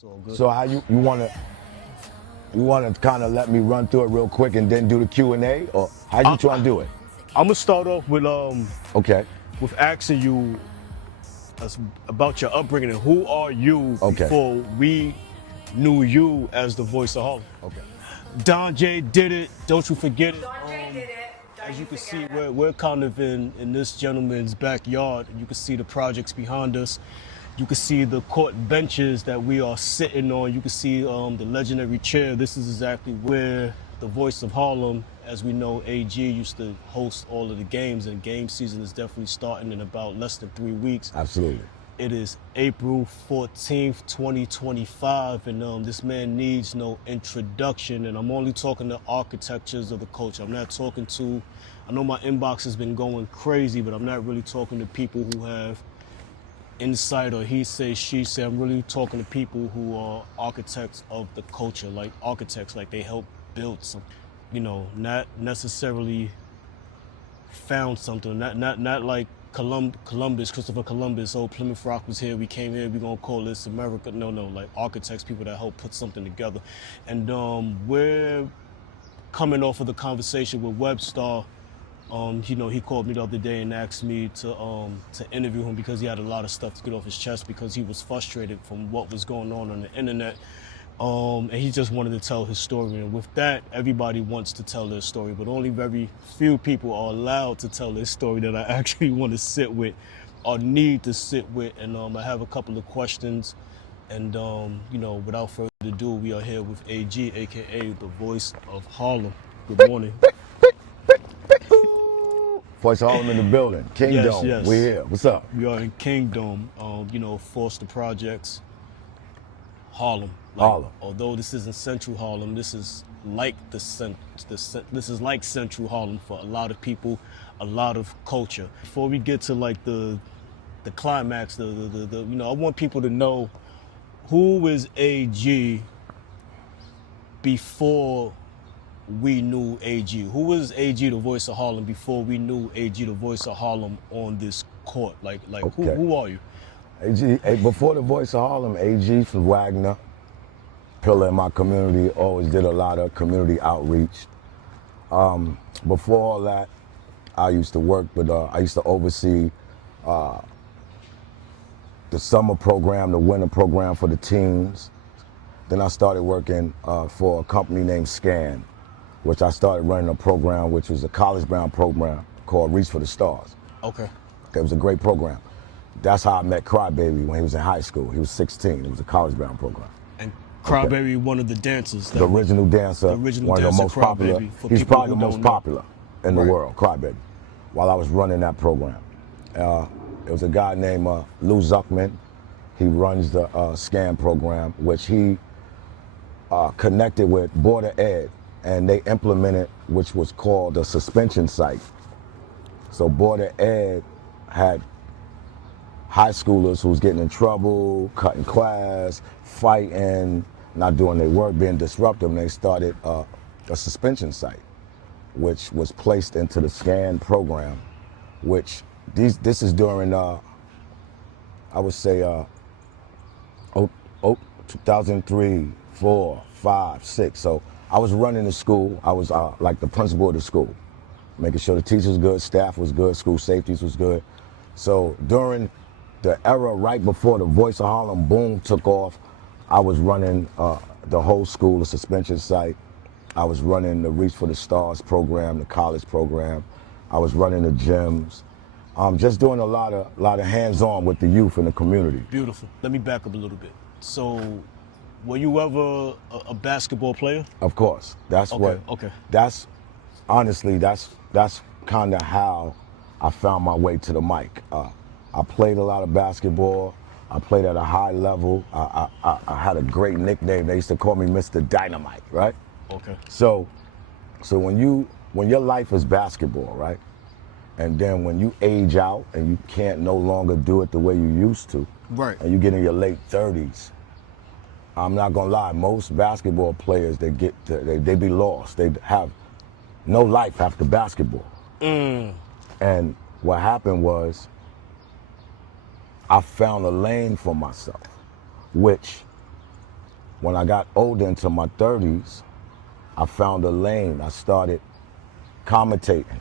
It's all good. So how you wanna kind of let me run through it real quick and then do the Q&A, or how you trying to do it? I'm gonna start off Okay. with asking you about your upbringing and who are you Okay. before we knew you as the voice of Harlem. Okay. Don J did it. Don't you forget it. Don J did it. As you can see, we're kind of in this gentleman's backyard. You can see the projects behind us. You can see the court benches that we are sitting on. You can see the legendary chair. This is exactly where the Voice of Harlem, as we know, AG used to host all of the games, and game season is definitely starting in about less than 3 weeks. Absolutely. It is April 14th, 2025, and this man needs no introduction, and I'm only talking to architectures of the culture. I'm not talking to, I know my inbox has been going crazy, but I'm not really talking to people who have insight or he say, she say. I'm really talking to people who are architects of the culture, like architects, like they help build some, not necessarily found something, not like Columbus, Christopher Columbus, oh, Plymouth Rock was here, we came here, we're gonna call this America. No, like architects, people that help put something together. And we're coming off of the conversation with Webstar. He called me the other day and asked me to interview him because he had a lot of stuff to get off his chest because he was frustrated from what was going on the internet. And he just wanted to tell his story. And with that, everybody wants to tell their story, but only very few people are allowed to tell their story that I actually want to sit with or need to sit with. And I have a couple of questions. And, without further ado, we are here with AG, AKA the Voice of Harlem. Good morning. Voice of Harlem in the building. Kingdom. Yes. We here. What's up? We are in Kingdom, Foster Projects, Harlem. Harlem. Although this isn't Central Harlem, this is like this is like Central Harlem for a lot of people, a lot of culture. Before we get to like the climax, I want people to know who is AG before we knew AG. Who was AG the Voice of Harlem before we knew AG the Voice of Harlem on this court? Like Okay. who are you? AG, before the Voice of Harlem, AG from Wagner, pillar in my community, always did a lot of community outreach. Before all that, I used to work with, I used to oversee the summer program, the winter program for the teams. Then I started working for a company named Scan, which I started running a program, which was a college-bound program called Reach for the Stars. Okay. It was a great program. That's how I met Crybaby when he was in high school. He was 16. It was a college-bound program. And Crybaby, one of the dancers. The original dancer, one of the most popular. He's probably the most popular in the world, Crybaby, while I was running that program. It was a guy named Lou Zuckman. He runs the SCAN program, which he connected with Border Ed, and they implemented, which was called a suspension site. So Border Ed had high schoolers who was getting in trouble, cutting class, fighting, not doing their work, being disruptive, and they started a suspension site, which was placed into the SCAN program, which this is during, I would say, 2003, 4, 5, 6. So I was running the school. I was like the principal of the school, making sure the teachers was good, staff was good, school safeties was good. So during the era right before the Voice of Harlem boom took off, I was running the whole school, the suspension site. I was running the Reach for the Stars program, the college program. I was running the gyms. Just doing a lot of hands-on with the youth in the community. Beautiful. Let me back up a little bit. So, were you ever a basketball player? Of course. That's okay. That's honestly, that's kind of how I found my way to the mic. I played a lot of basketball. I played at a high level. I had a great nickname. They used to call me Mr. Dynamite, right? Okay. So when your life is basketball, right? And then when you age out and you can't no longer do it the way you used to, right? And you get in your late 30s, I'm not gonna lie, most basketball players, they be lost. They have no life after basketball. And what happened was, I found a lane for myself, which When I got older into my 30s, I found a lane. I started commentating,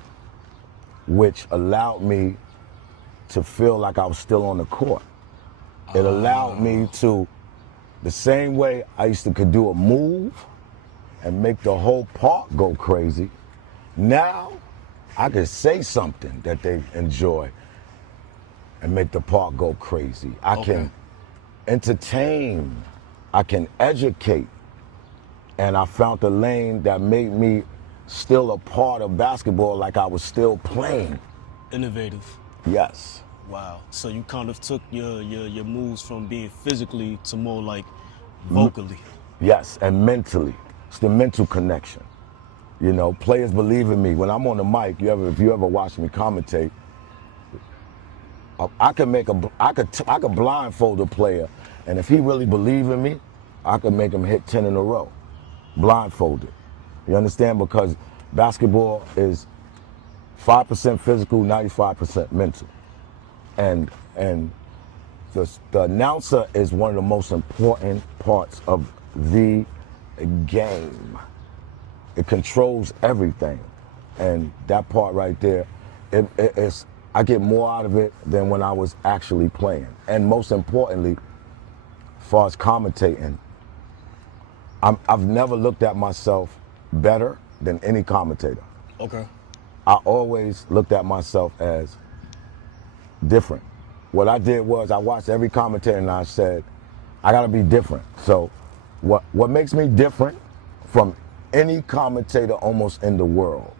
which allowed me to feel like I was still on the court. It allowed me to, the same way I used to could do a move and make the whole park go crazy, now I could say something that they enjoy and make the park go crazy. I can entertain, I can educate, and I found the lane that made me still a part of basketball like I was still playing. Innovative. Yes. Wow. So you kind of took your moves from being physically to more like vocally. Yes, and mentally. It's the mental connection. You know, players believe in me. When I'm on the mic, if you ever watch me commentate, I could blindfold a player, and if he really believe in me, I could make him hit 10 in a row, blindfolded. You understand? Because basketball is 5% physical, 95% mental. And the announcer is one of the most important parts of the game. It controls everything. And that part right there, it's, I get more out of it than when I was actually playing. And most importantly, as far as commentating, I've never looked at myself better than any commentator. Okay. I always looked at myself as different. What I did was I watched every commentator and I said, I gotta be different. So what makes me different from any commentator almost in the world,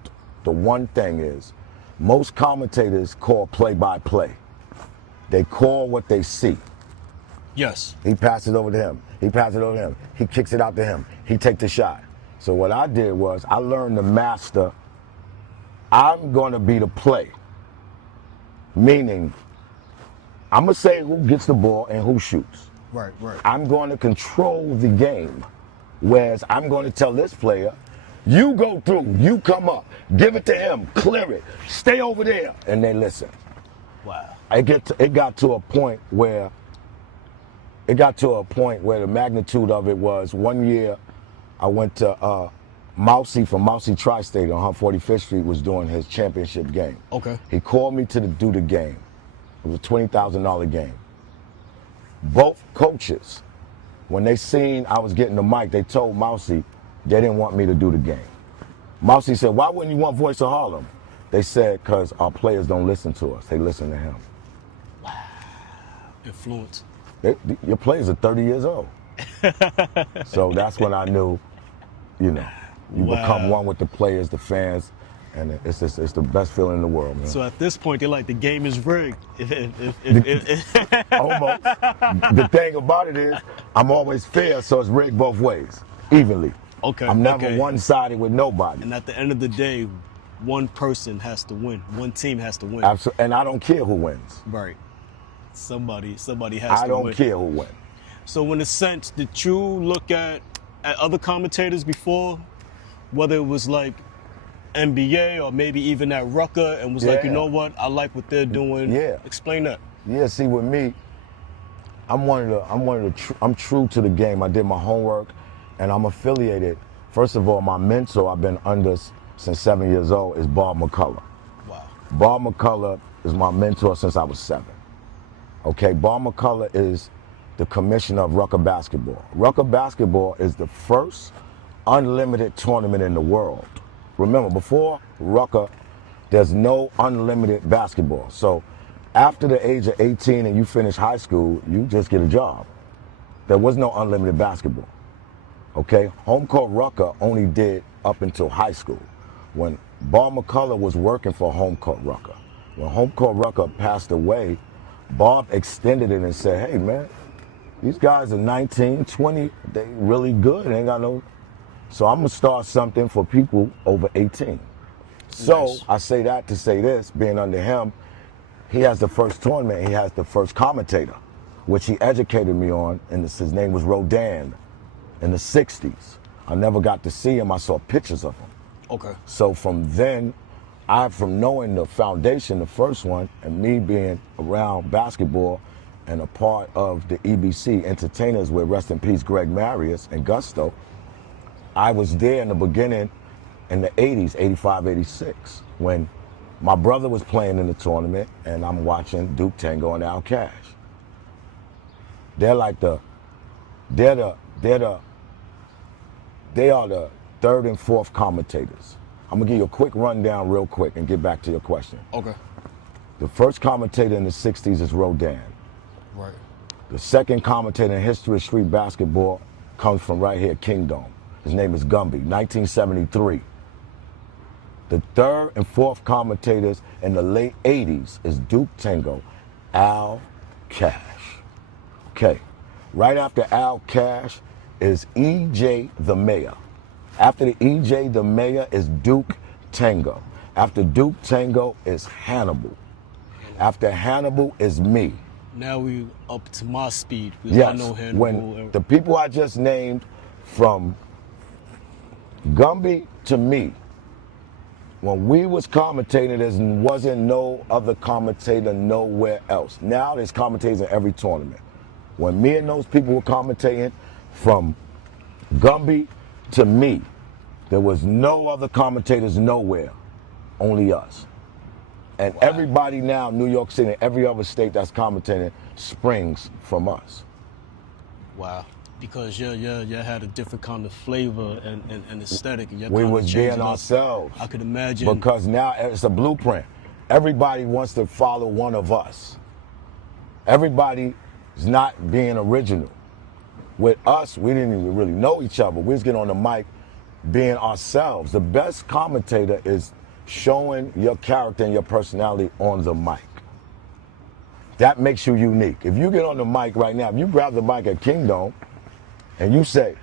the one thing is, most commentators call play-by-play. They call what they see. Yes. He passes over to him. He passes it over to him. He kicks it out to him. He takes the shot. So what I did was I learned to master, I'm going to be the play. Meaning, I'm going to say who gets the ball and who shoots. Right, right. I'm going to control the game. Whereas I'm going to tell this player, you go through, you come up, give it to him, clear it, stay over there, and they listen. Wow. It got to a point where the magnitude of it was, one year I went to Mousy from Mousy Tri-State on 145th Street was doing his championship game. Okay. He called me to do the game. It was a $20,000 game. Both coaches, when they seen I was getting the mic, they told Mousy they didn't want me to do the game. Mousy said, why wouldn't you want Voice of Harlem? They said, because our players don't listen to us. They listen to him. Wow. Influence. Your players are 30 years old. So that's when I knew, you know, you become one with the players, the fans, and it's the best feeling in the world, man. So at this point, they're like, the game is rigged. Almost. The thing about it is, I'm always fair, so it's rigged both ways, evenly. Okay. I'm never one-sided with nobody. And at the end of the day, one person has to win. One team has to win. Absolutely. And I don't care who wins. Right. Somebody has to win. I don't care who wins. So in a sense, did you look at other commentators before, whether it was like NBA or maybe even at Rucker, and was like, you know what, I like what they're doing. Yeah. Explain that. Yeah, see, with me, I'm true to the game. I did my homework, and I'm affiliated. First of all, my mentor I've been under since 7 years old is Bob McCullough. Wow. Bob McCullough is my mentor since I was 7. Okay, Bob McCullough is the commissioner of Rucker Basketball. Rucker Basketball is the first unlimited tournament in the world. Remember, before Rucker, there's no unlimited basketball. So after the age of 18 and you finish high school, you just get a job. There was no unlimited basketball. Okay, Home Court Rucker only did up until high school. When Bob McCullough was working for Home Court Rucker, when Home Court Rucker passed away, Bob extended it and said, hey man, these guys are 19, 20, they really good, they ain't got no. So I'm gonna start something for people over 18. So Nice. I say that to say this, being under him, he has the first tournament, he has the first commentator, which he educated me on, and his name was Rodan in the 60s. I never got to see him, I saw pictures of him. Okay. So from then, from knowing the foundation, the first one, and me being around basketball and a part of the EBC Entertainers with, rest in peace, Greg Marius and Gusto. I was there in the beginning in the 80s, 85, 86, when my brother was playing in the tournament and I'm watching Duke Tango and Al Cash. They are the third and fourth commentators. I'm gonna give you a quick rundown real quick and get back to your question. Okay. The first commentator in the 60s is Rodin. Right. The second commentator in history of street basketball comes from right here, Kingdom. His name is Gumby, 1973. The third and fourth commentators in the late 80s is Duke Tango, Al Cash. Okay, right after Al Cash is E.J. the Mayor. After the E.J. the Mayor is Duke Tango. After Duke Tango is Hannibal. After Hannibal is me. Now we up to my speed. Yes, I know Hannibal. when the people I just named, from Gumby to me, when we was commentating, there wasn't no other commentator nowhere else. Now there's commentators in every tournament. When me and those people were commentating, from Gumby to me, there was no other commentators nowhere, only us. And wow. Everybody now, New York City and every other state that's commentating, springs from us. Wow. Because you had a different kind of flavor and aesthetic. And we was being ourselves. I could imagine. Because now it's a blueprint. Everybody wants to follow one of us. Everybody is not being original. With us, we didn't even really know each other. We was getting on the mic being ourselves. The best commentator is showing your character and your personality on the mic. That makes you unique. If you get on the mic right now, if you grab the mic at Kingdom and you say,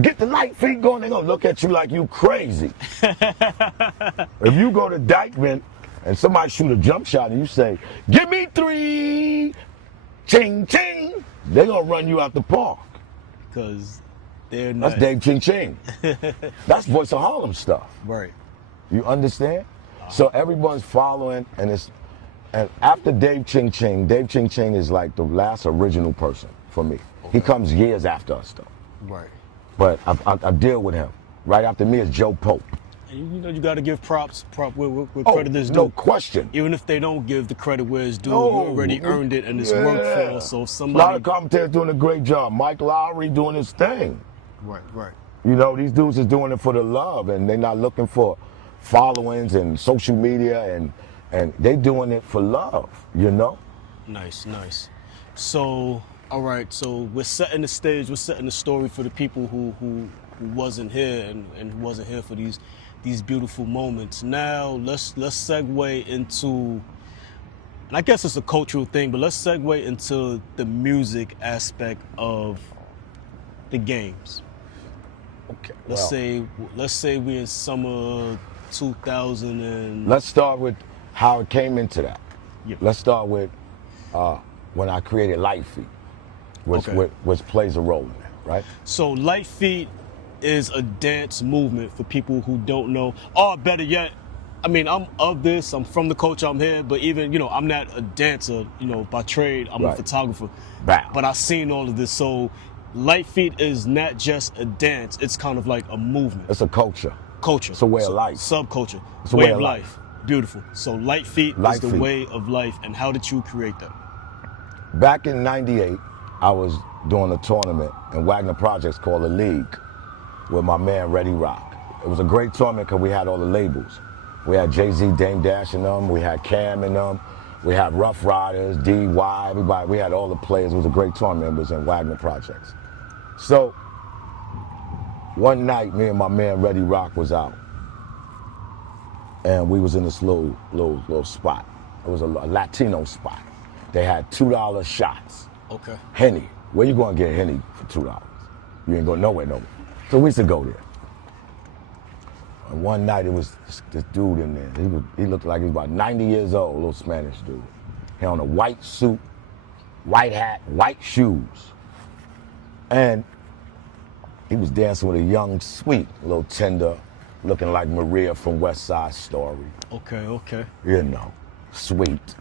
get the Lite Feet going, they're gonna look at you like you crazy. If you go to Dykeman and somebody shoot a jump shot and you say, give me 3, ching ching, they're gonna run you out the park. Because they're not. That's Dave Ching Ching. That's Voice of Harlem stuff. Right. You understand? So everyone's following, and after Dave Ching Ching is like the last original person for me. Okay. He comes years after us though. Right. But I deal with him. Right after me is Joe Pope. And you know you got to give props where credit is due. No question. Even if they don't give the credit where it's due, you already earned it and it's worked for. So somebody. A lot of commentators doing a great job. Mike Lowry doing his thing. Right. You know, these dudes is doing it for the love, and they're not looking for followings and social media, and they doing it for love, you know? Nice. So, all right, so we're setting the stage, we're setting the story for the people who wasn't here and who wasn't here for these beautiful moments. Now let's segue into, and I guess it's a cultural thing, but let's segue into the music aspect of the games. Okay. Let's say we're in summer 2000 and... Let's start with how it came into that. Yeah. Let's start with when I created Lite Feet, which plays a role in that, right? So Lite Feet is a dance movement for people who don't know. Or better yet, I mean, I'm from the culture, I'm here, but even, I'm not a dancer, by trade, I'm a photographer. Bow. But I've seen all of this, so Lite Feet is not just a dance, it's kind of like a movement. It's a culture. It's a way of life. Subculture. It's a way of life. Beautiful. So Lite Feet is the way of life. And how did you create that? Back in '98, I was doing a tournament in Wagner Projects called The League with my man Reddy Rock. It was a great tournament because we had all the labels. We had Jay-Z, Dame Dash in them. We had Cam in them. We had Rough Riders, D.Y., everybody. We had all the players. It was a great tournament. It was in Wagner Projects. So one night, me and my man Reddy Rock was out, and we was in this little spot. It was a Latino spot. They had $2 shots. Okay. Henny. Where you gonna get Henny for $2? You ain't going nowhere. So we used to go there. And one night it was this dude in there. He looked like he was about 90 years old, a little Spanish dude. He had on a white suit, white hat, white shoes. And he was dancing with a young, sweet, little tender, looking like Maria from West Side Story. Okay. Sweet.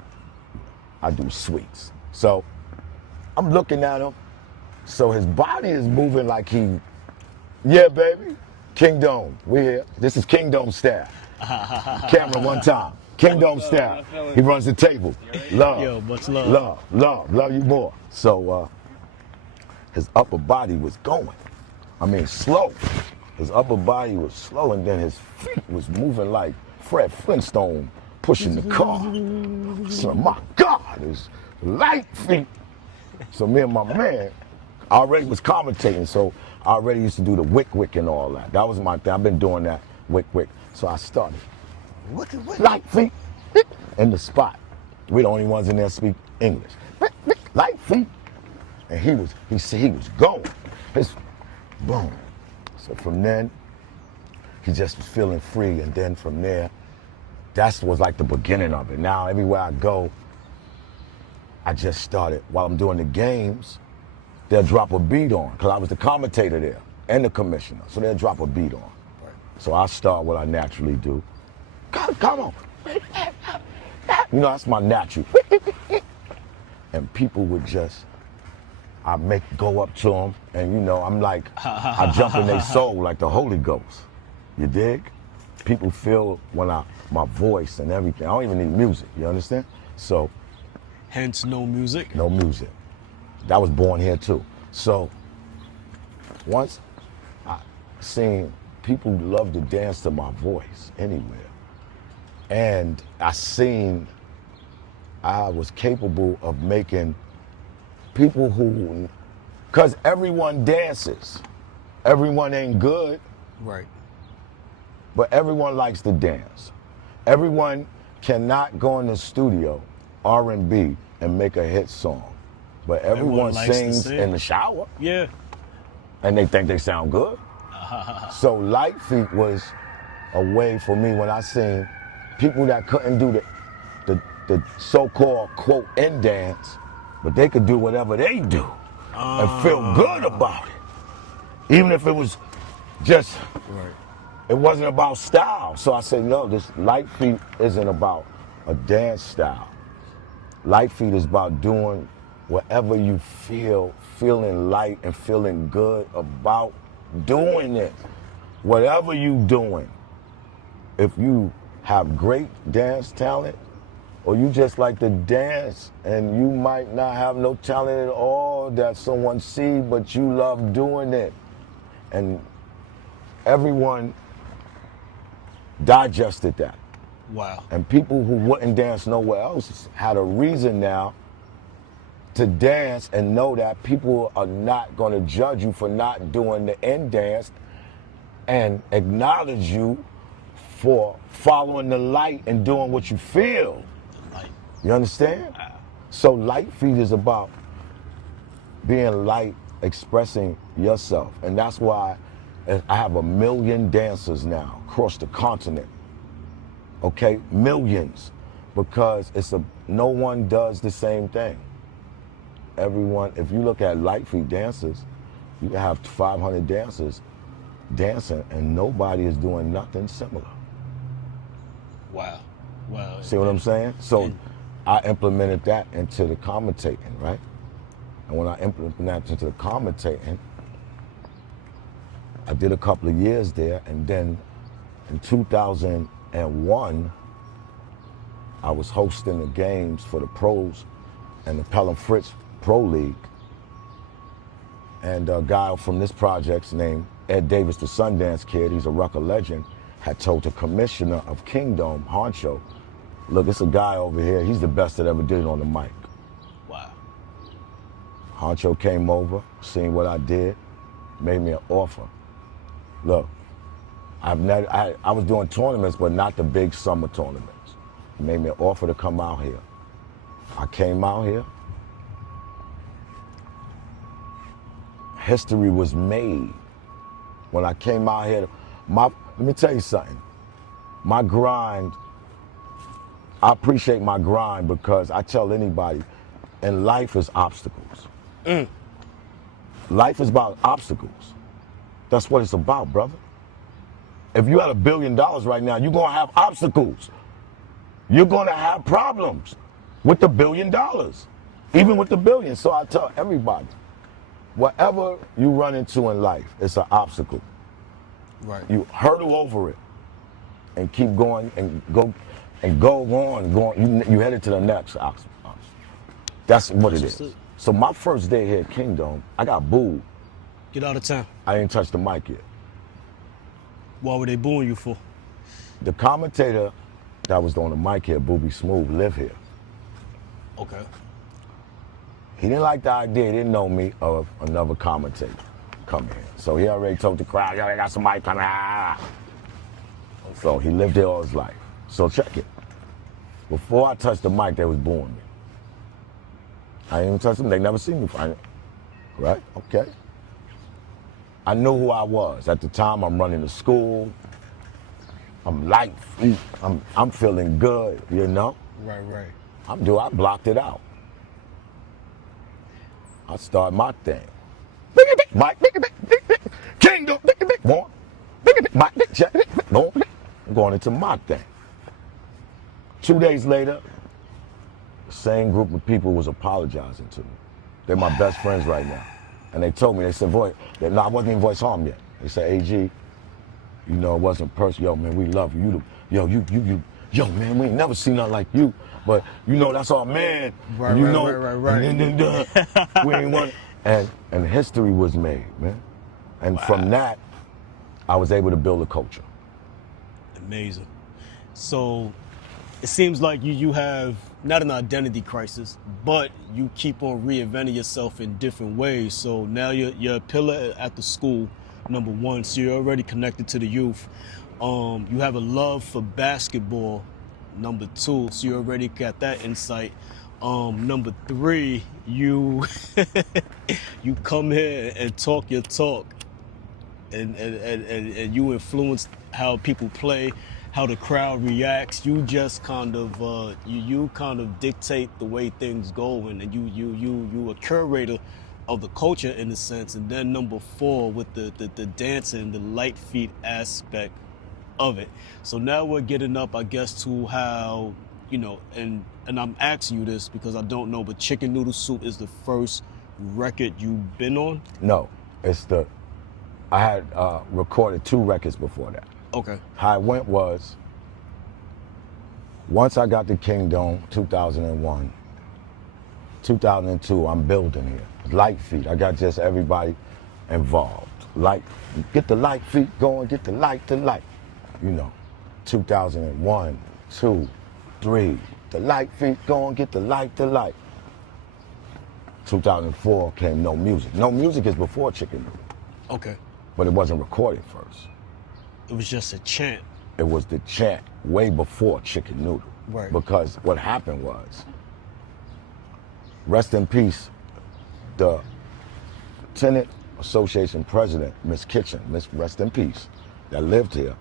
I do sweets. So I'm looking at him. So his body is moving like yeah, baby. Kingdom, we here. This is Kingdom style. Camera one time. Kingdom style. He runs the table. Love. Yo, much love. Love you more. So his upper body was going. I mean, slow. His upper body was slow, and then his feet was moving like Fred Flintstone pushing the car. So my God, his Lite Feet. So me and my man, I already was commentating, so I already used to do the wick and all that. That was my thing. I've been doing that wick. So I started Lite Feet in the spot. We're the only ones in there speak English. Lite Feet, and he was going. Boom. So from then, he just was feeling free, and then from there, that was like the beginning of it. Now everywhere I go, I just started, while I'm doing the games, they'll drop a beat on, because I was the commentator there and the commissioner, so they'll drop a beat on. Right. So I start what I naturally do. Come on. You know, that's my natural. And people would just, go up to them, and you know, I'm like, I jump in their soul like the Holy Ghost. You dig? People feel my voice and everything. I don't even need music, you understand? So. Hence, no music? No music. That was born here too. So, once I seen people love to dance to my voice anywhere, and I seen I was capable of making people because everyone dances. Everyone ain't good. Right. But everyone likes to dance. Everyone cannot go in the studio, R&B, and make a hit song. But everyone sings in the shower. Yeah. And they think they sound good. So Lite Feet was a way for me when I seen people that couldn't do the so-called quote end dance, but they could do whatever they do and feel good about it. Even if it was just, it wasn't about style. So I said, no, this Lite Feet isn't about a dance style. Lite Feet is about doing whatever you feeling light and feeling good about doing it. Whatever you doing. If you have great dance talent, or you just like to dance and you might not have no talent at all that someone see, but you love doing it. And everyone digested that. Wow. And people who wouldn't dance nowhere else had a reason now to dance and know that people are not going to judge you for not doing the end dance and acknowledge you for following the light and doing what you feel. You understand? So Lite Feet is about being light, expressing yourself. And that's why I have 1 million dancers now across the continent. Okay, millions, because no one does the same thing. Everyone, if you look at Lite Feet dancers, you have 500 dancers dancing and nobody is doing nothing similar. Wow. See what I'm saying? So I implemented that into the commentating, right? And when I implemented that into the commentating, I did a couple of years there, and then in 2001, I was hosting the games for the pros and the Pelham Fritz Pro League. And a guy from this project's named Ed Davis, the Sundance Kid, he's a Rucker legend, had told the commissioner of Kingdom, Honcho, look, it's a guy over here, he's the best that ever did it on the mic. Wow. Honcho came over, seen what I did, made me an offer. Look, I was doing tournaments, but not the big summer tournaments. He made me an offer to come out here. I came out here. History was made. When I came out here, let me tell you something. My grind, I appreciate my grind because I tell anybody, in life is obstacles. Life is about obstacles. That's what it's about, brother. If you had $1 billion right now, you're gonna have obstacles. You're gonna have problems with the $1 billion. Even with the billions. So I tell everybody, whatever you run into in life, it's an obstacle. Right. You hurdle over it and keep going and go on. You headed to the next obstacle. That's what it is. So my first day here at Kingdom, I got booed. Get out of town. I didn't touch the mic yet. What were they booing you for? The commentator that was on the mic here, Booby Smooth, lived here. Okay. He didn't like the idea, he didn't know me, of another commentator coming here. So he already told the crowd, yo, I got somebody coming. So he lived there all his life. So check it. Before I touched the mic, they was booing me. I didn't even touch them, they never seen me find it. Right? Okay. I knew who I was. At the time, I'm running the school. I'm Lite Feet. I'm feeling good, you know? Right. I blocked it out. I started my thing. Mike, Kingdom, I'm going into my thing. 2 days later, the same group of people was apologizing to me. They're my best friends right now. And they told me, they said, I wasn't in Voice Harlem yet. They said, AG, you know, it wasn't personal. Yo, man, we love you. Yo, man, we ain't never seen nothing like you. But, you know, that's our man. Right. We ain't want. And history was made, man. And from that, I was able to build a culture. Amazing. So it seems like you have not an identity crisis, but you keep on reinventing yourself in different ways. So now you're a pillar at the school, number one, so you're already connected to the youth. You have a love for basketball, number two, so you already got that insight. Number three, you you come here and talk your talk, and you influence how people play, how the crowd reacts. You just kind of you kind of dictate the way things go, and you a curator of the culture in a sense. And then number four, with the dancing, the Lite Feet aspect of it. So now we're getting up, I guess, to how, you know, and I'm asking you this because I don't know, but Chicken Noodle Soup is the first record you've been on? No, I had recorded 2 records before that. Okay. How it went was, once I got to Kingdom, 2001, 2002, I'm building here. Lite Feet, I got just everybody involved. Get the Lite Feet going, get the light to light. You know, 2001, 2, 3, the Lite Feet going, get the light to light. 2004 came No Music. No Music is before Chicken Noodle. Okay. But it wasn't recorded first. It was just a chant. It was the chant way before Chicken Noodle. Right. Because what happened was, rest in peace, the Tenant Association president, Miss Kitchen, rest in peace, that lived here.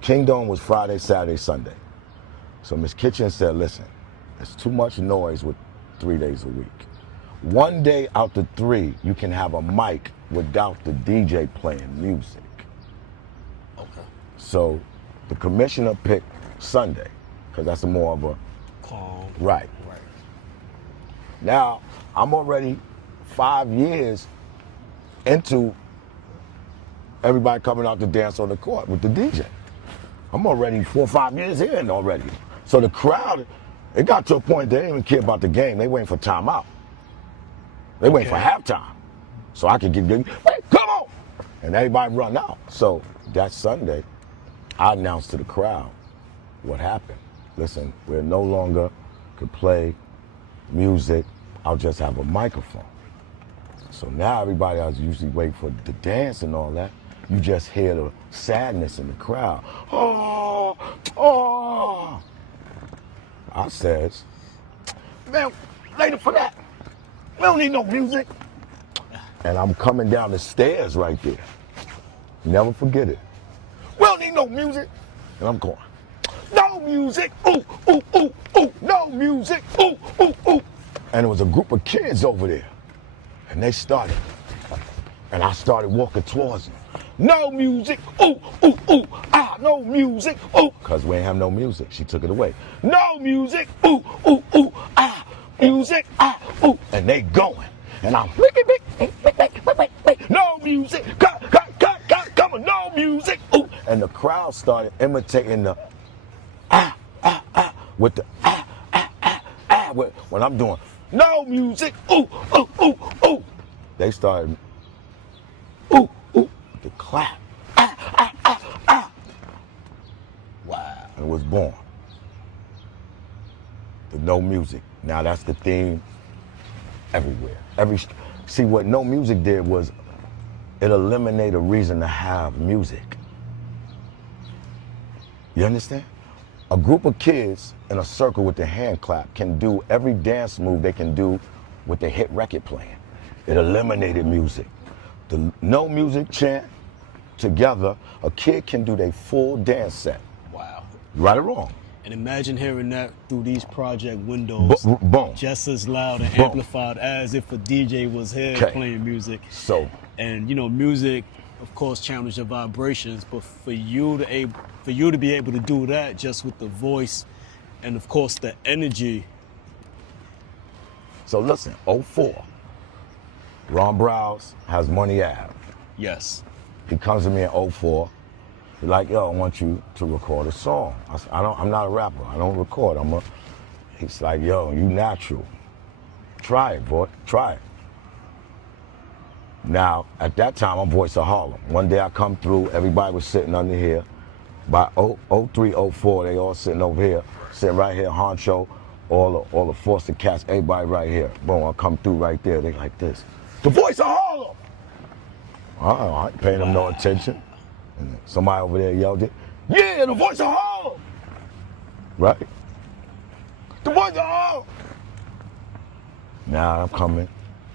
Kingdom was Friday, Saturday, Sunday. So Miss Kitchen said, listen, there's too much noise with 3 days a week. 1 day out the 3, you can have a mic without the DJ playing music. Okay. So the commissioner picked Sunday, because that's more of a calm. Right. Now, I'm already 5 years into everybody coming out to dance on the court with the DJ. I'm already 4 or 5 years in already. So the crowd, it got to a point they didn't even care about the game. They waiting for timeout. They waiting for halftime. So I could get, hey, come on! And everybody run out. So that Sunday, I announced to the crowd what happened. Listen, we're no longer could play music. I'll just have a microphone. So now everybody, I was usually waiting for the dance and all that. You just hear the sadness in the crowd. Oh. I says, man, later for that. We don't need no music. And I'm coming down the stairs right there. Never forget it. We don't need no music. And I'm going, no music, ooh, ooh, ooh, ooh, no music, ooh, ooh, ooh. And there was a group of kids over there. And they started. And I started walking towards them. No music, ooh, ooh, ooh, no music, ooh. Because we ain't have no music. She took it away. No music, ooh, ooh, ooh, music, and they going. And I'm, no music, come on, no music, ooh. And the crowd started imitating the with the when I'm doing no music, ooh. They started, to clap, Wow. and it was born. The no music. Now that's the theme everywhere. See, what no music did was it eliminated a reason to have music. You understand? A group of kids in a circle with their hand clap can do every dance move they can do with their hit record playing. It eliminated music. The no music chant together, a kid can do their full dance set. Wow. Right or wrong. And imagine hearing that through these project windows, Boom. just as loud and Boom. Amplified as if a DJ was here playing music. So, and music, of course, channels your vibrations. But for you to be able to do that just with the voice, and of course the energy. So listen, 04, Ron Browse has Money Ave. Yes. He comes to me in 04. He's like, yo, I want you to record a song. I said, I'm not a rapper. I don't record. He's like, yo, you natural. Try it, boy. Try it. Now, at that time, I'm Voice of Harlem. One day I come through, everybody was sitting under here. By 03, 04, they all sitting over here, sitting right here, Honcho, all the Foster cats, everybody right here. Boom, I come through right there. They like this. The Voice of Harlem! I ain't paying them no attention. And somebody over there yelled it, yeah, the Voice of Harlem! Right? The Voice of Harlem! Now I'm coming,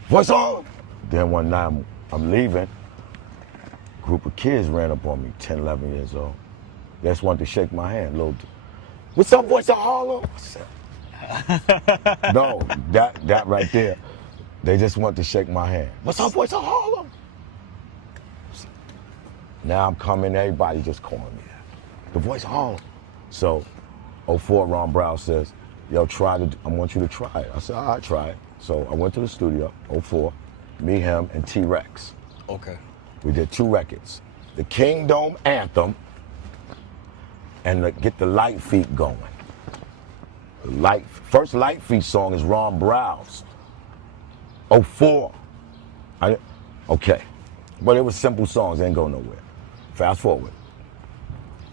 Voice of Harlem! Then one night I'm leaving, a group of kids ran up on me, 10, 11 years old. They just wanted to shake my hand, what's up, Voice of Harlem? I said, no, that right there, they just want to shake my hand. What's up, Voice of Harlem? Now I'm coming, everybody just calling me that. The Voice of Harlem. So, 04, Ron Brown says, yo, I want you to try it. I said, all right, try it. So I went to the studio, 04, me, him, and T-Rex. Okay. We did 2 records. The Kingdom Anthem, and get the Lite Feet going. First Lite Feet song is Ron Browse. 04. Okay. But it was simple songs, ain't go nowhere. Fast forward.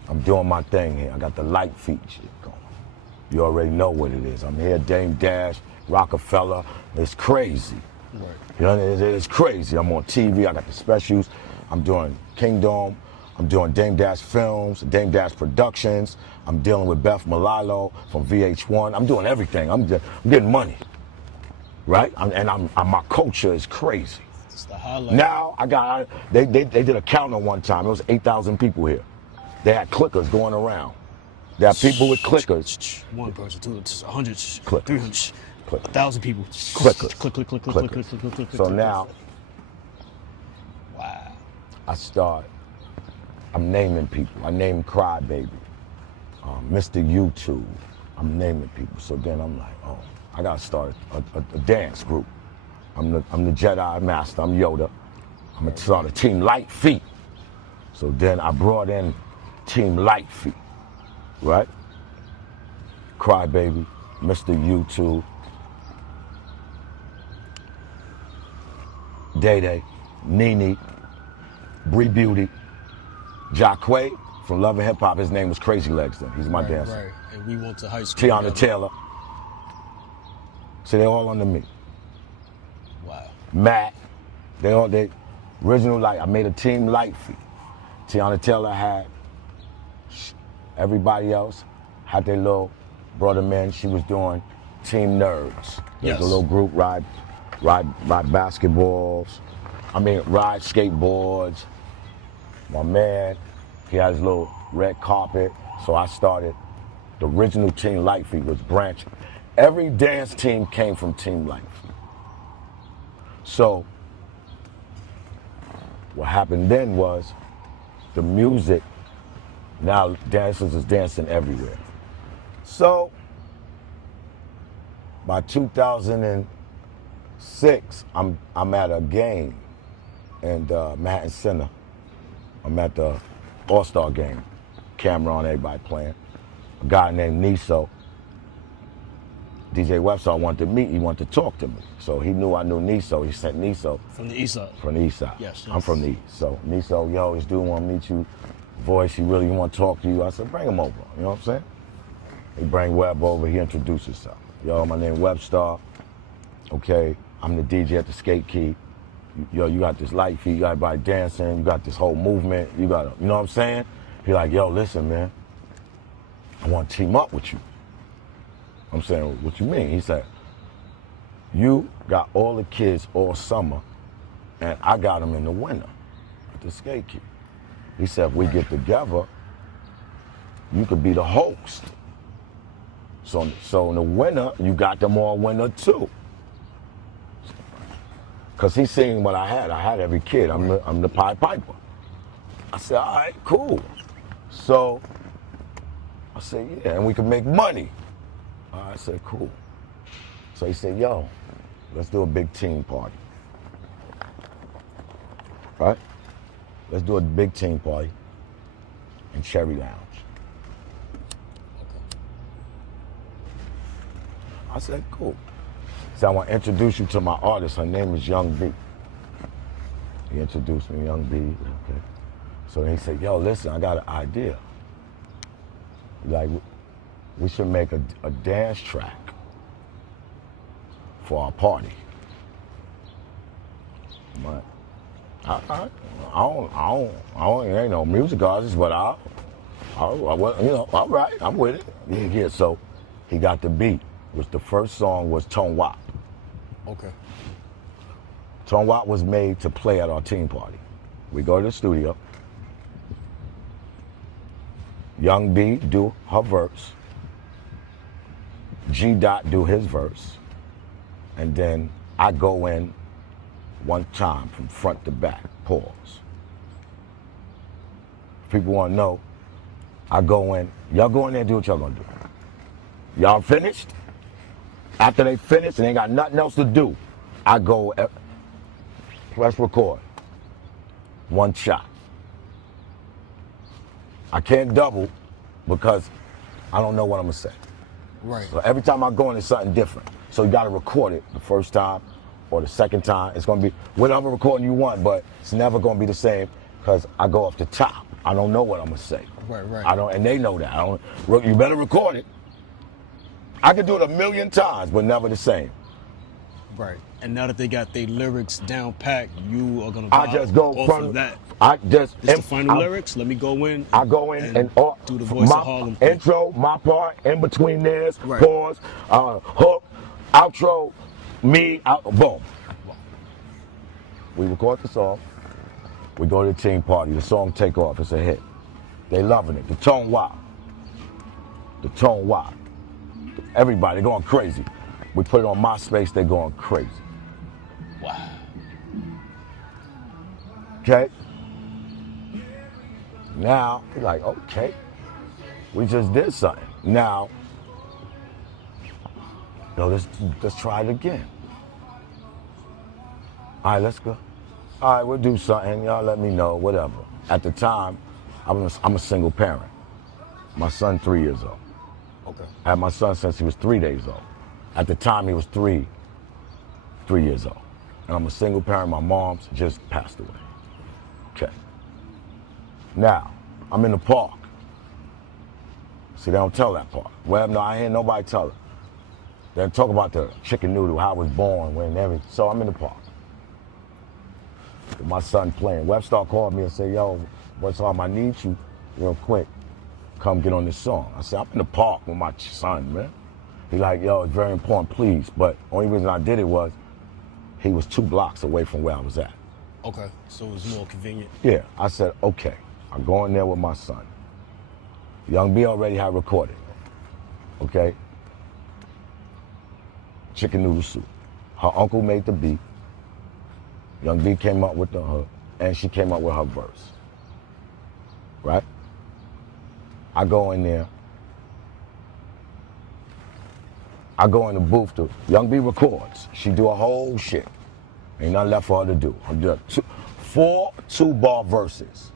I'm doing my thing here. I got the Lite Feet shit going. You already know what it is. I'm here, Dame Dash, Rockefeller. It's crazy. Right. You know, it's crazy. I'm on TV, I got the specials. I'm doing Kingdom. I'm doing Dame Dash Films, Dame Dash Productions. I'm dealing with Beth Malalo from VH1. I'm doing everything. I'm getting money, right? My culture is crazy. It's the highlight. Now they did a count on one time. It was 8,000 people here. They had clickers going around. They had people with clickers. One person, 200, 100, clickers. 300, 1,000 people. Clickers. Click. So now, wow. I'm naming people. I named Crybaby, Mr. YouTube. I'm naming people. So then I'm like, oh, I gotta start a dance group. I'm the Jedi Master. I'm Yoda. I'm gonna start a team Lite Feet. So then I brought in Team Lite Feet, right? Crybaby, Mr. YouTube, Day Day, Nene, Bree Beauty, Jacquay from Love and Hip Hop. His name was Crazy Legs then. He's my dancer. Right. And we went to high school. Tiana Taylor. So they're all under me. Wow. Matt. They original Light. I made a team Lite Feet. Tiana Taylor had everybody else had their little, brought them in. She was doing Team Nerds. There's a little group ride basketballs. Ride skateboards. My man, he had his little red carpet. So I started, the original Team Lite Feet was branch. Every dance team came from Team Lite Feet. So what happened then was the music, now dancers is dancing everywhere. So By 2006, I'm at a game in Manhattan Center. I'm at the All-Star game. Camera on, everybody playing. A guy named Niso. DJ Webstar wanted to meet. He wanted to talk to me. So he knew I knew Niso. He sent Niso. From the east side. From the east side. Yes. I'm from the east. So Niso, yo, this dude want to meet you. Voice, he really want to talk to you. I said, bring him over. You know what I'm saying? He bring Web over. He introduced himself. Yo, my name Webstar. Okay, I'm the DJ at the Skate Key. Yo, you got this Lite Feet. You got everybody dancing. You got this whole movement. You got, you know what I'm saying? He like, yo, listen, man. I want to team up with you. I'm saying, what you mean? He said, you got all the kids all summer, and I got them in the winter at the Skate Key. He said, if we get together, you could be the host. So in the winter, you got them all winter too. Cause he seen what I had. I had every kid. I'm the Pied Piper. I said, all right, cool. So I said, yeah, and we can make money. I said, cool. So he said, yo, let's do a big team party. Right? Let's do a big team party in Cherry Lounge. I said, cool. So I want to introduce you to my artist. Her name is Young B. He introduced me, Young B. Okay. So he said, yo, listen, I got an idea. Like, we should make a dance track for our party. But I don't, ain't no music artist, but I you know, all right, I'm with it. Yeah, so he got the beat. Which the first song was Tone Wop. Okay. Tone Wop was made to play at our team party. We go to the studio. Young B do her verse. G Dot do his verse. And then I go in one time from front to back, pause. If people want to know, I go in, y'all go in there and do what y'all gonna do. Y'all finished? After they finish and they got nothing else to do, I go press record. One shot. I can't double because I don't know what I'm gonna say. Right. So every time I go in, it's something different. So you gotta record it the first time or the second time. It's gonna be whatever recording you want, but it's never gonna be the same because I go off the top. I don't know what I'm gonna say. Right. I don't, and they know that. You better record it. I could do it 1,000,000 times, but never the same. Right. And now that they got their lyrics down packed, you are gonna I just go off from of that. It's the final lyrics. Let me go in. I go in and do the Voice of Harlem thing. Intro, my part, in between theirs, right. Pause, hook, outro, me, boom. We record the song. We go to the team party. The song take off. It's a hit. They loving it. The Tone Wop. The Tone Wop. Everybody going crazy. We put it on MySpace, they going crazy. Wow. Okay? Now, we're like, okay, we just did something. Now, let's try it again. All right, let's go. All right, we'll do something. Y'all let me know, whatever. At the time, I'm a single parent. My son 3 years old. Okay. I had my son since he was 3 days old. At the time, he was three years old. And I'm a single parent. My mom's just passed away. Okay. Now, I'm in the park. See, they don't tell that part. Well, no, I ain't nobody tell it. They talk about the chicken noodle, how I was born, when everything. So I'm in the park. With my son playing. Webstar called me and said, yo, what's up? I need you real quick. Come get on this song. I said, I'm in the park with my son, man. He like, yo, it's very important, please. But only reason I did it was he was 2 blocks away from where I was at. Okay, so it was more convenient. Yeah, I said, okay. I'm going there with my son. Young B already had recorded, okay? Chicken Noodle Soup. Her uncle made the beat. Young B came up with the hook, and she came up with her verse, right? I go in there. I go in the booth to Young B records. She do a whole shit. Ain't nothing left for her to do. I'm just 4 2-bar verses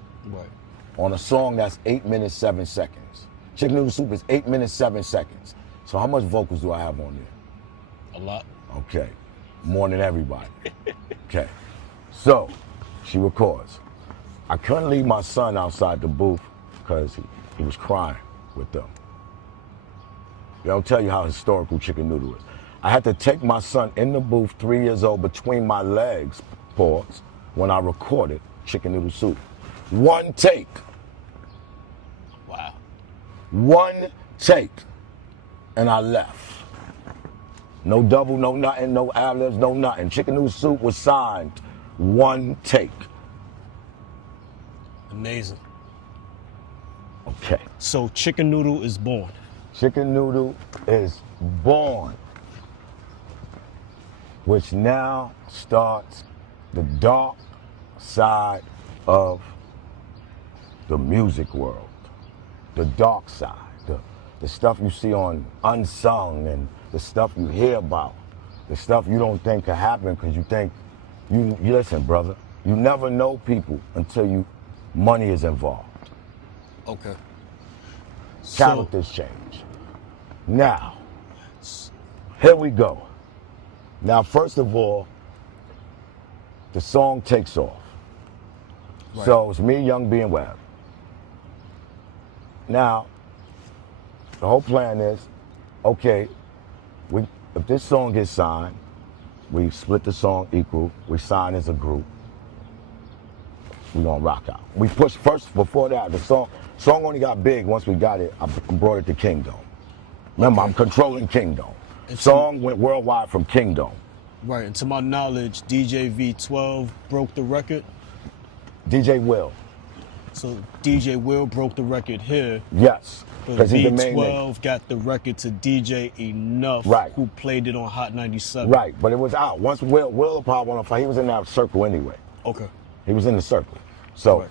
on a song that's 8 minutes 7 seconds. Chicken Noodle Soup is 8 minutes 7 seconds. So how much vocals do I have on there? A lot. Okay, more than everybody. Okay, so she records. I couldn't leave my son outside the booth because he was crying with them. I'll tell you how historical Chicken Noodle is. I had to take my son in the booth, 3 years old, between my legs, pause, when I recorded Chicken Noodle Soup. 1 take. Wow. 1 take. And I left. No double, no nothing, no ad-libs, no nothing. Chicken Noodle Soup was signed. 1 take. Amazing. Okay. So Chicken Noodle is born. Chicken Noodle is born, which now starts the dark side of the music world. The dark side, the stuff you see on Unsung and the stuff you hear about, the stuff you don't think can happen because you think, you listen, brother, you never know people until money is involved. Okay. Characters change. Now, here we go. Now, first of all, the song takes off. Right. So it's me, Young B, and Web. Now, the whole plan is, okay, if this song gets signed, we split the song equal, we sign as a group, we're gonna rock out. We pushed first, before that, the song only got big once we got it, I brought it to Kingdom. Remember, I'm controlling Kingdom. Song went worldwide from Kingdom. Right, and to my knowledge, DJ V12 broke the record. DJ Will. So DJ Will broke the record here. Yes, because he's the main name. V12 got the record to DJ Enough, right, who played it on Hot 97. Right, but it was out. Once Will Pop went on fire, he was in that circle anyway. Okay. He was in the circle. So right.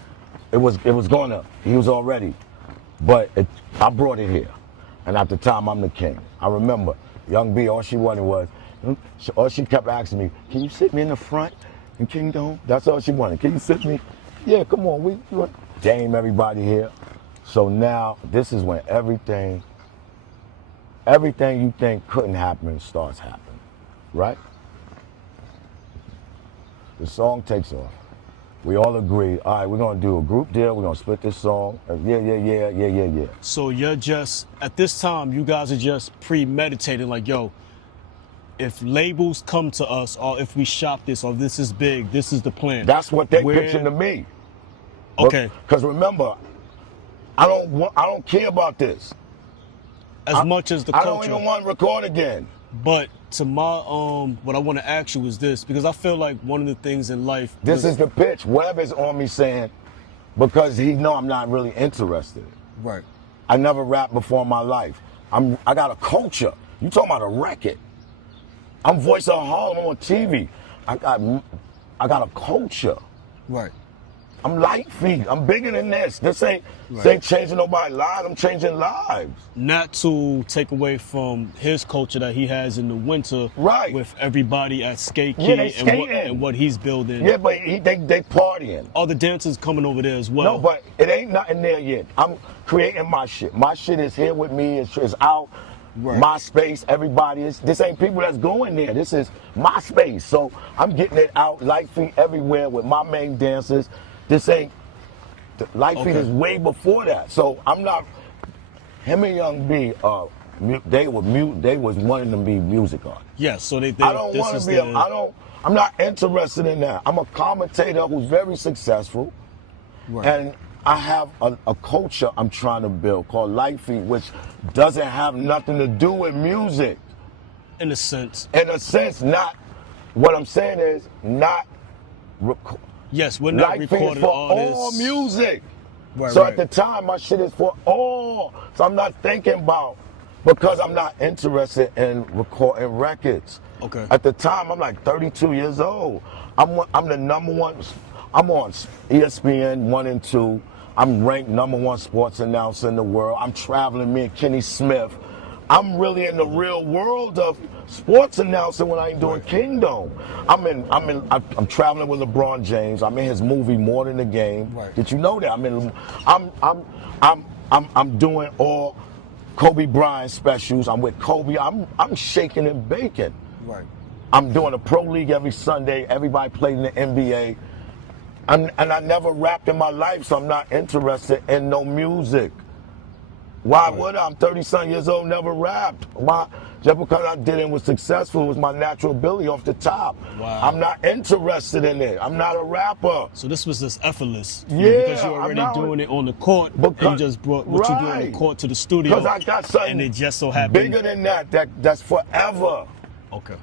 It was going up. He was already. But I brought it here. And at the time, I'm the king. I remember Young B, all she wanted was, all she kept asking me, can you sit me in the front in Kingdom? That's all she wanted. Can you sit me? Yeah, come on. We Dame everybody here. So now, this is when everything you think couldn't happen starts happening, right? The song takes off. We all agree, all right, we're gonna do a group deal, we're gonna split this song. Yeah. So you're just, at this time, you guys are just premeditating, like, yo, if labels come to us, or if we shop this, or this is big, this is the plan. That's what they pitching to me. Okay. Because remember, I don't care about this. As much as the culture. I don't even want to record again. But to my what I want to ask you is this, because I feel like one of the things in life. This is the pitch. Webb is on me saying, because he know I'm not really interested. Right. I never rapped before in my life. I got a culture. You talking about a record? I'm Voice of Harlem on TV. I got a culture. Right. I'm Lite Feet. I'm bigger than this. This ain't changing nobody's lives. I'm changing lives. Not to take away from his culture that he has in the winter, right, with everybody at Skate Key and what he's building. Yeah, but they partying. All the dancers coming over there as well. No, but it ain't nothing there yet. I'm creating my shit. My shit is here with me. It's out. Right. My space, everybody is. This ain't people that's going there. This is my space. So I'm getting it out, Lite Feet everywhere with my main dancers. This ain't, Lite Feet is way before that. So I'm not, him and Young B, they was wanting to be music artists. Yeah, so they I don't want to be, I'm not interested in that. I'm a commentator who's very successful. Right. And I have a culture I'm trying to build called Lite Feet, which doesn't have nothing to do with music. In a sense. In a sense, not, what I'm saying is not, yes, we're not recording all music. Right, so at the time, my shit is for all. So I'm not thinking about, because I'm not interested in recording records. Okay. At the time, I'm like 32 years old. I'm the number one. I'm on ESPN 1 and 2. I'm ranked number 1 sports announcer in the world. I'm traveling, me and Kenny Smith. I'm really in the real world of sports announcing when I ain't doing Kingdom. I'm traveling with LeBron James. I'm in his movie More Than the Game. Right. Did you know that? I'm doing all Kobe Bryant specials. I'm with Kobe. I'm shaking and baking. Right. I'm doing a pro league every Sunday. Everybody played in the NBA. And I never rapped in my life, so I'm not interested in no music. Why would I? I'm 30-something years old, never rapped. Why? Just because I did it and was successful, it was my natural ability off the top. Wow. I'm not interested in it. I'm not a rapper. So this was just effortless. Yeah, because you're already doing it on the court. And you just brought what you do on the court to the studio. Because I got something and it just so happened. bigger than that's forever. Okay.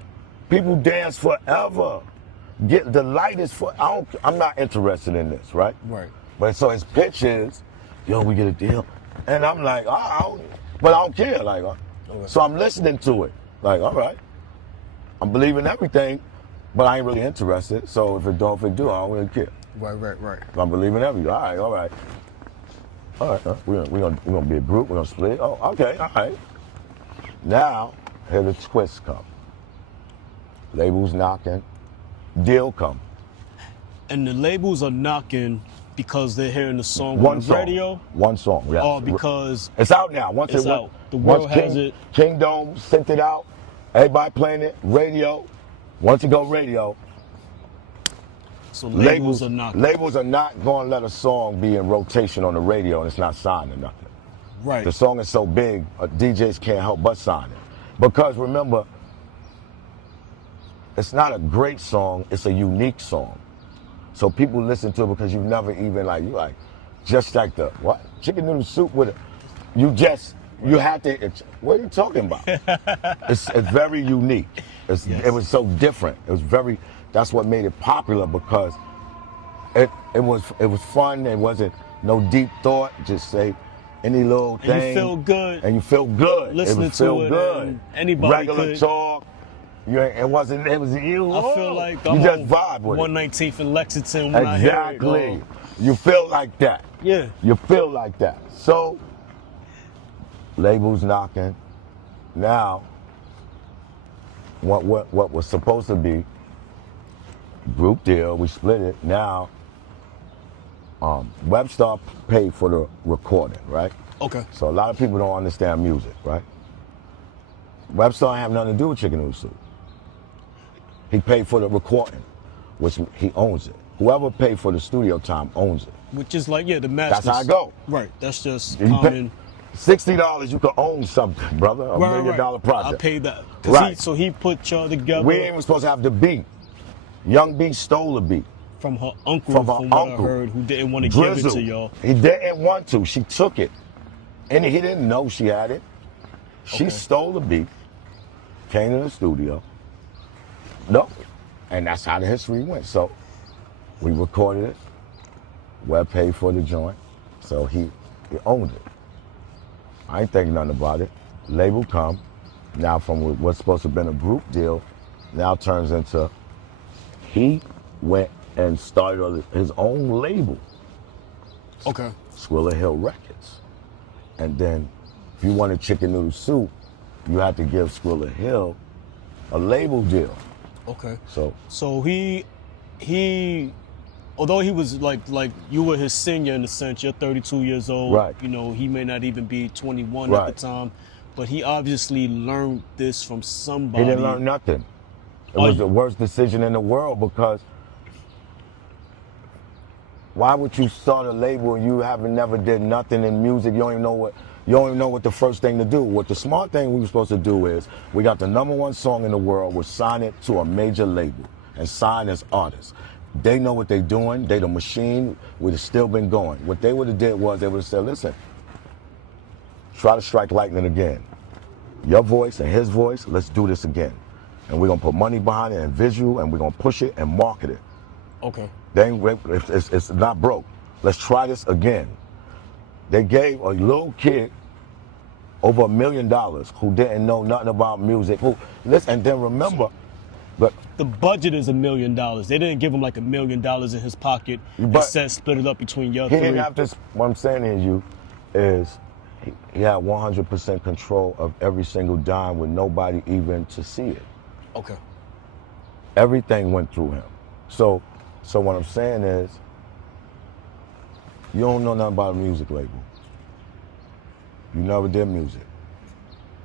People dance forever. The light is for. I'm not interested in this, right? Right. But so his pitch is, yo, we get a deal. And I'm like, but I don't care. Like, okay. So I'm listening to it. Like, all right, I'm believing everything, but I ain't really interested. So if it do, I don't really care. Right. I'm believing everything. All right. We're gonna be a group. We're gonna split. Oh, okay, all right. Now, here the twists come. Labels knocking, deal come. And the labels are knocking because they're hearing the song on the radio? One song, yeah. Or because it's out now. Once it's out. The world has it. Kingdom sent it out. Everybody playing it. Radio. Once it go radio. So labels are knocking. Labels are not going to let a song be in rotation on the radio and it's not signed or nothing. Right. The song is so big, DJs can't help but sign it. Because remember, it's not a great song, it's a unique song. So people listen to it because you've never even just like the, what? Chicken Noodle Soup with it. You had to, what are you talking about? It's very unique. It was so different. It was that's what made it popular because it was fun. It wasn't no deep thought, just say any little thing. And you feel good. And you feel good. Listening to it. Good. Anybody regular could. Talk. It was you. I feel like you just vibe with 119th in Lexington when exactly. I hear it. You feel like that. Yeah. You feel like that. So, labels knocking. Now, what was supposed to be group deal, we split it. Now, Webstar paid for the recording, right? Okay. So a lot of people don't understand music, right? Webstar have nothing to do with Chicken Noodle Soup. He paid for the recording, which he owns it. Whoever paid for the studio time owns it. Which is like, the masters. That's how I go. Right, that's just common. $60, you can own something, brother. $1 million project. I paid that. Right. So he put y'all together. We ain't even supposed to have the beat. Young B stole the beat. From her uncle, from what I heard, who didn't want to give it to y'all. He didn't want to. She took it. And he didn't know she had it. She stole the beat, came to the studio. No. And that's how the history went. So we recorded it. Web paid for the joint. So he owned it. I ain't thinking nothing about it. Label come. Now from what's supposed to have been a group deal, now turns into he went and started his own label. Okay. Squilla Hill Records. And then if you wanted Chicken Noodle Soup, you had to give Squilla Hill a label deal. Okay. So he although he was like you were his senior in a sense, you're 32 years old. Right. He may not even be 21 right. at the time, but he obviously learned this from somebody. He didn't learn nothing. It was the worst decision in the world because why would you start a label and you haven't never did nothing in music? You don't even know what the first thing to do. What the smart thing we were supposed to do is we got the #1 song in the world, we'll sign it to a major label and sign as artists. They know what they're doing. They the machine. We'd have still been going. What they would have did was they would have said, listen, try to strike lightning again. Your voice and his voice, let's do this again. And we're going to put money behind it and visual, and we're going to push it and market it. Okay. It's not broke. Let's try this again. They gave a little kid over $1 million who didn't know nothing about music. And then remember, but the budget is $1 million. They didn't give him like $1 million in his pocket and said split it up between y'all three. He didn't have to. What I'm saying is he had 100% control of every single dime with nobody even to see it. Okay. Everything went through him. So what I'm saying is, you don't know nothing about a music label. You never did music.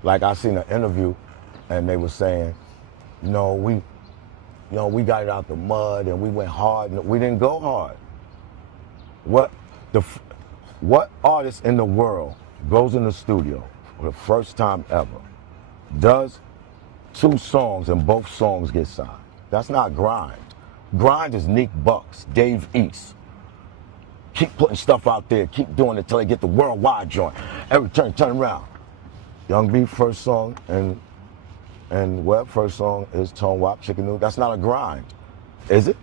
Like I seen an interview, and they were saying, we got it out the mud and we went hard. We didn't go hard. What artist in the world goes in the studio for the first time ever, does 2 songs and both songs get signed? That's not grind. Grind is Nick Bucks, Dave East. Keep putting stuff out there, keep doing it till they get the worldwide joint. Every turn around. Young B first song and Web first song is Tone Wop, Chicken Noodle. That's not a grind, is it?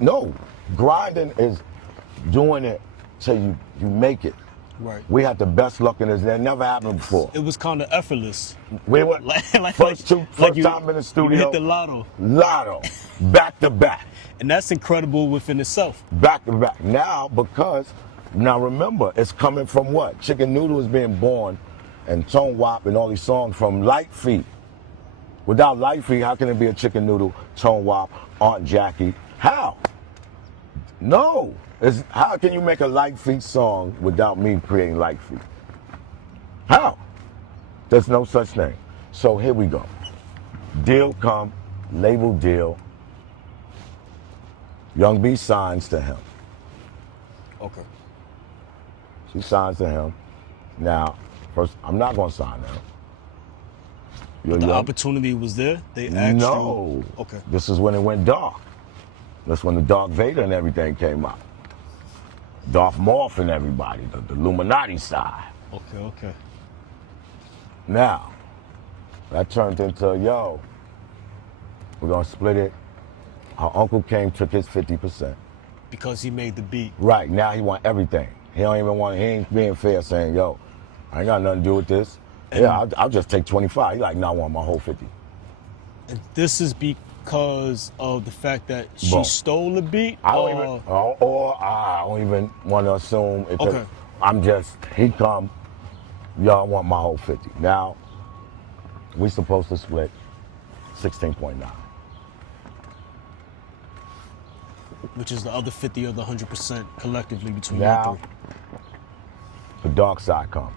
No. Grinding is doing it till you make it. Right. We had the best luck in this. That never happened before. It was kind of effortless. We were first time in the studio. You hit the lotto. Lotto, back to back. And that's incredible within itself. Back to back. Now remember, it's coming from what? Chicken Noodle is being born, and Tone Wop and all these songs from Lite Feet. Without Lite Feet, how can it be a Chicken Noodle, Tone Wop, Aunt Jackie? How? No. How can you make a Lite Feet song without me creating Lite Feet? How? There's no such thing. So here we go. Deal come, label deal. Young B signs to him. Okay. She signs to him. Now, first, I'm not going to sign to him. The opportunity was there? They asked No. you? Okay. This is when it went dark. That's when the Dark Vader and everything came out. Darth Morph and everybody, the Illuminati side. Okay. Now, that turned into, we're going to split it. Our uncle came, took his 50%. Because he made the beat. Right, now he want everything. He ain't being fair saying, I ain't got nothing to do with this. And I'll just take 25. He like, no, I want my whole 50. And this is because of the fact that she stole the beat? I don't even want to assume. He come, y'all want my whole 50. Now, we supposed to split 16.9. Which is the other 50 of the 100% collectively between you now, three. The dark side come.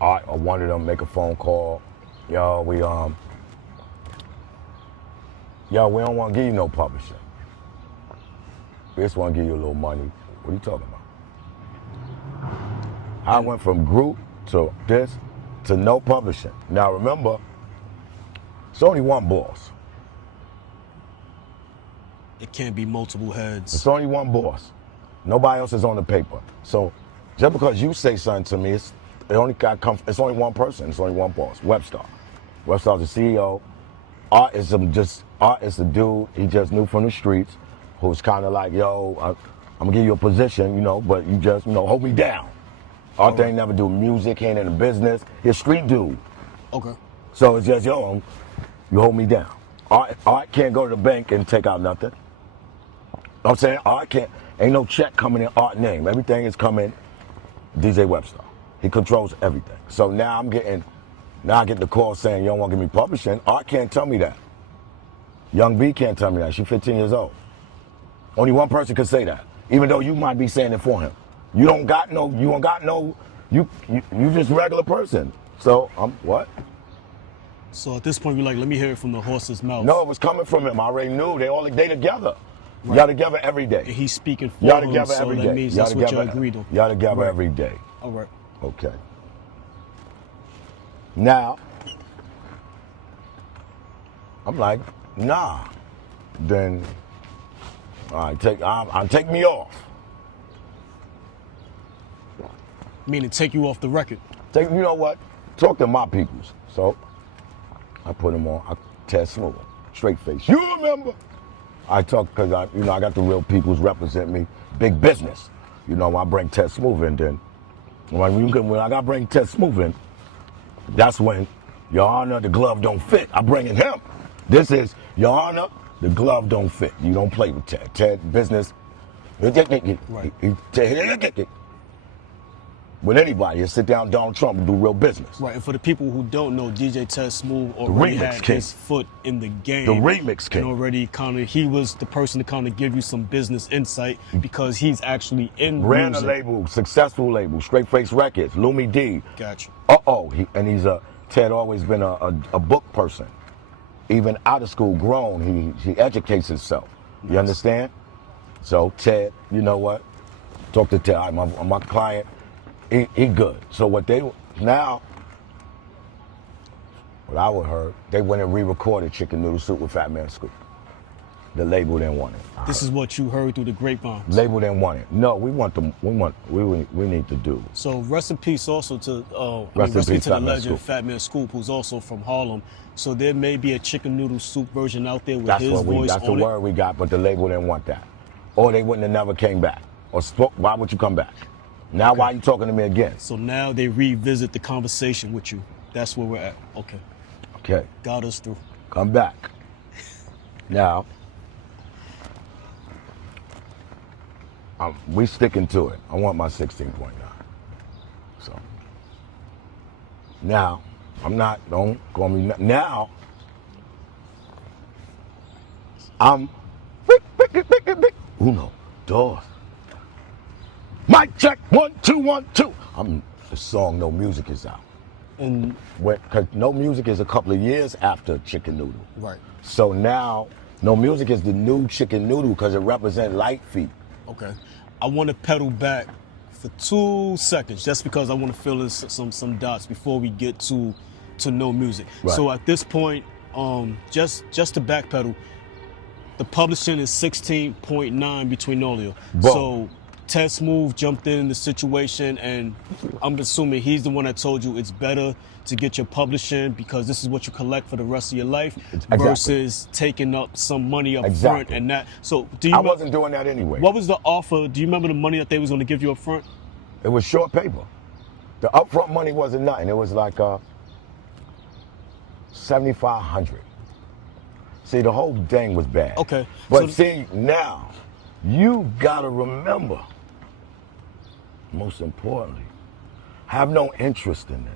I wanted them to make a phone call. We don't want to give you no publishing. We just want to give you a little money. What are you talking about? I went from group to this to no publishing. Now remember, it's only one boss. It can't be multiple heads. It's only one boss. Nobody else is on the paper. So just because you say something to me, it's only one person. It's only one boss. Webstar. Webstar's the CEO. Art is a dude he just knew from the streets, who's kind of like, I'm gonna give you a position, but you just, hold me down. Art ain't never do music, he ain't in the business. He's a street dude. Okay. So it's just, you hold me down. Art can't go to the bank and take out nothing. I'm saying Art ain't no check coming in Art name. Everything is coming DJ Webstar. He controls everything. So now I get the call saying you don't want to give me publishing. Art can't tell me that. Young B can't tell me that. She's 15 years old. Only one person can say that, even though you might be saying it for him. You just a regular person. So what? So at this point, we're like, let me hear it from the horse's mouth. No, it was coming from him. I already knew. They together. Right. Y'all together every day. And he's speaking for y'all him, together so every that day. means that's what y'all agreed on. Y'all together every day. All right. Okay. Now, I'm like, nah. Then, all right, take me off. Meaning take you off the record. You know what? Talk to my peoples. So, I put him on. Ted Smooth, straight face. You remember? I talk because I got the real peoples represent me. Big business. I bring Ted Smooth in. Then when I got to bring Ted Smooth in, that's when, Your Honor, the glove don't fit. I'm bringing him. This is, Your Honor, the glove don't fit. You don't play with Ted. Ted business. Right. with anybody and sit down Donald Trump and do real business. Right, and for the people who don't know, DJ Ted Smooth already had king. his foot in the game. The remix king. And already he was the person to kind of give you some business insight because he's actually in Ran music. a label, successful label, Straight Face Records, Lumi D. Gotcha. Ted always been a book person. Even out of school, grown, he educates himself. You Nice. understand? So Ted, you know what? Talk to Ted. My client, he good. So what I would heard, they went and re-recorded Chicken Noodle Soup with Fat Man Scoop. The label didn't want it. This is what you heard through the grapevines. Label didn't want it. No, we need to do. So rest in peace also to Rest in peace, to the legend Fat Man Scoop, who's also from Harlem. So there may be a Chicken Noodle Soup version out there with his voice That's on the word we got, but the label didn't want that. Or they wouldn't have never came back. Or why would you come back? Now Okay. why are you talking to me again? So now they revisit the conversation with you. That's where we're at. Okay. Okay. Got us through. Come back. Now, we sticking to it. I want my 16.9. So, now, don't call me, now, I'm, Uno, dos. Mic check, 1, 2, 1, 2. The song No Music is out. And Because No Music is a couple of years after Chicken Noodle. right. So now, No Music is the new Chicken Noodle because it represents Lite Feet. Okay. I want to pedal back for 2 seconds just because I want to fill in some dots before we get to No Music. Right. So at this point, just to backpedal, the publishing is 16.9 between all of you. Boom. So Ted Smooth jumped in the situation, and I'm assuming he's the one that told you it's better to get your publishing because this is what you collect for the rest of your life versus taking up some money up front and that. So I wasn't doing that anyway. What was the offer? Do you remember the money that they was going to give you up front? It was short paper. The upfront money wasn't nothing. It was like $7,500. See, the whole thing was bad. Okay. But see, now, you gotta remember, most importantly, have no interest in this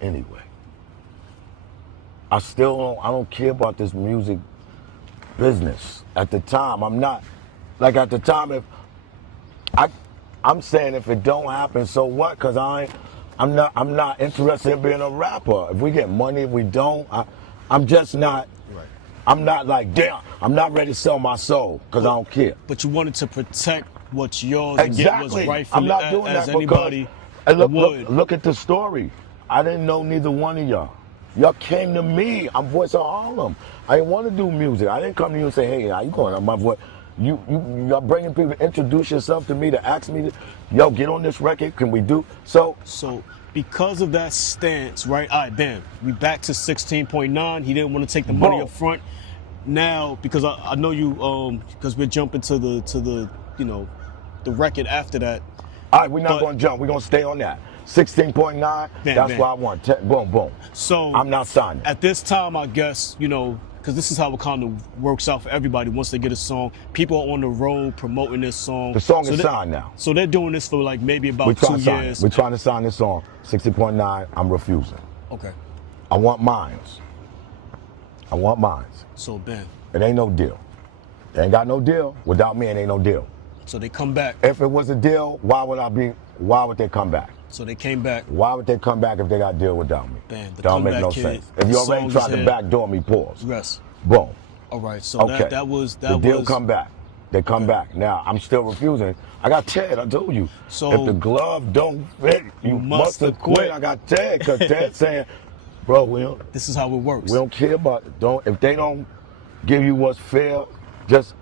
anyway. I don't care about this music business. At the time, I'm not. Like at the time, I'm saying if it don't happen, so what? Cause I'm not interested in being a rapper. If we get money, if we don't, I'm just not. Right. I'm not like, damn, I'm not ready to sell my soul because I don't care. But you wanted to protect what's yours and get what's rightfully I'm not doing as that anybody because, look at the story. I didn't know neither one of y'all. Y'all came to me. I'm Voice of Harlem. I didn't want to do music. I didn't come to you and say, hey, how you going? I'm my voice. You're bringing people to introduce yourself to me, to ask me, yo, get on this record. Can we do? So because of that stance, right? All right, bam. We back to 16.9. He didn't want to take the money up front. Now, because I know you, because we're jumping to the the record after that. All right, we're not going to jump. We're going to stay on that. 16.9. That's what I want. Boom, boom. So I'm not signing. At this time, I guess because this is how it kind of works out for everybody. Once they get a song, people are on the road promoting this song. The song is signed now. So they're doing this for like maybe about 2 years. We're trying to sign this song. 60.9. I'm refusing. Okay. I want mines. So Ben. It ain't no deal. They ain't got no deal. Without me, it ain't no deal. So they come back. If it was a deal, why would they come back? So they came back. Why would they come back if they got a deal without me? Bam, the don't make no kid, sense. If you already tried to backdoor me, pause. Yes. Boom. All right. So okay. The deal come back. They come back. Now I'm still refusing. I got Ted. I told you. So if the glove don't fit, you must have quit. I got Ted because Ted saying, bro, this is how it works. We don't care about it. If they don't give you what's fair, just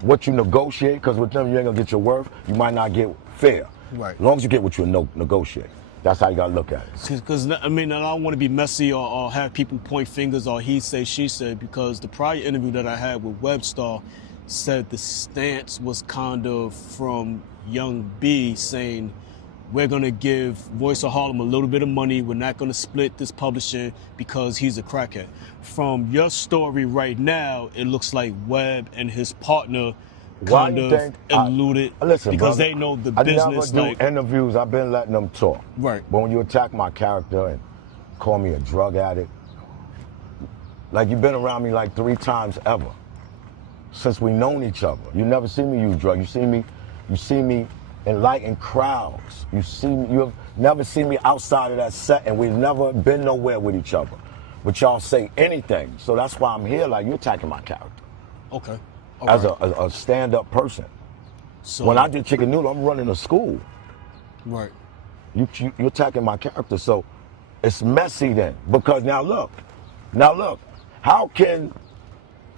what you negotiate, because with them you ain't gonna get your worth. You might not get fair. Right. As long as you get what you negotiate. That's how you gotta look at it. Because I don't want to be messy or have people point fingers or he say, she said, because the prior interview that I had with Webstar said the stance was kind of from Young B saying, we're going to give Voice of Harlem a little bit of money. We're not going to split this publishing because he's a crackhead. From your story right now, it looks like Webb and his partner kind of eluded listen, because brother, they know the I business. never do interviews. I've been letting them talk. Right. But when you attack my character and call me a drug addict, like you've been around me like 3 times ever since we known each other. You never see me use drugs. You see me enlighten crowds. You have never seen me outside of that set, and we've never been nowhere with each other. But y'all say anything, so that's why I'm here. Like, you're attacking my character. Okay. As a stand-up person. So when I did Chicken Noodle, I'm running a school. Right. You're attacking my character, so it's messy then. Because now look, how can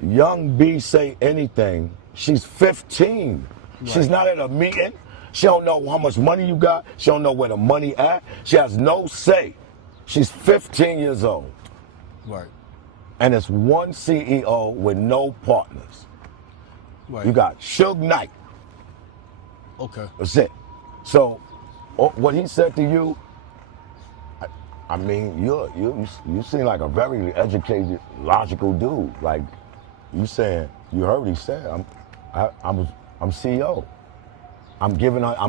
Young B say anything? She's 15. Right. She's not at a meeting. She don't know how much money you got. She don't know where the money at. She has no say. She's 15 years old. Right. And it's one CEO with no partners. Right. You got Suge Knight. Okay. That's it. So, what he said to you, I mean, you seem like a very educated, logical dude. Like, you saying, you heard what he said. I'm CEO. I'm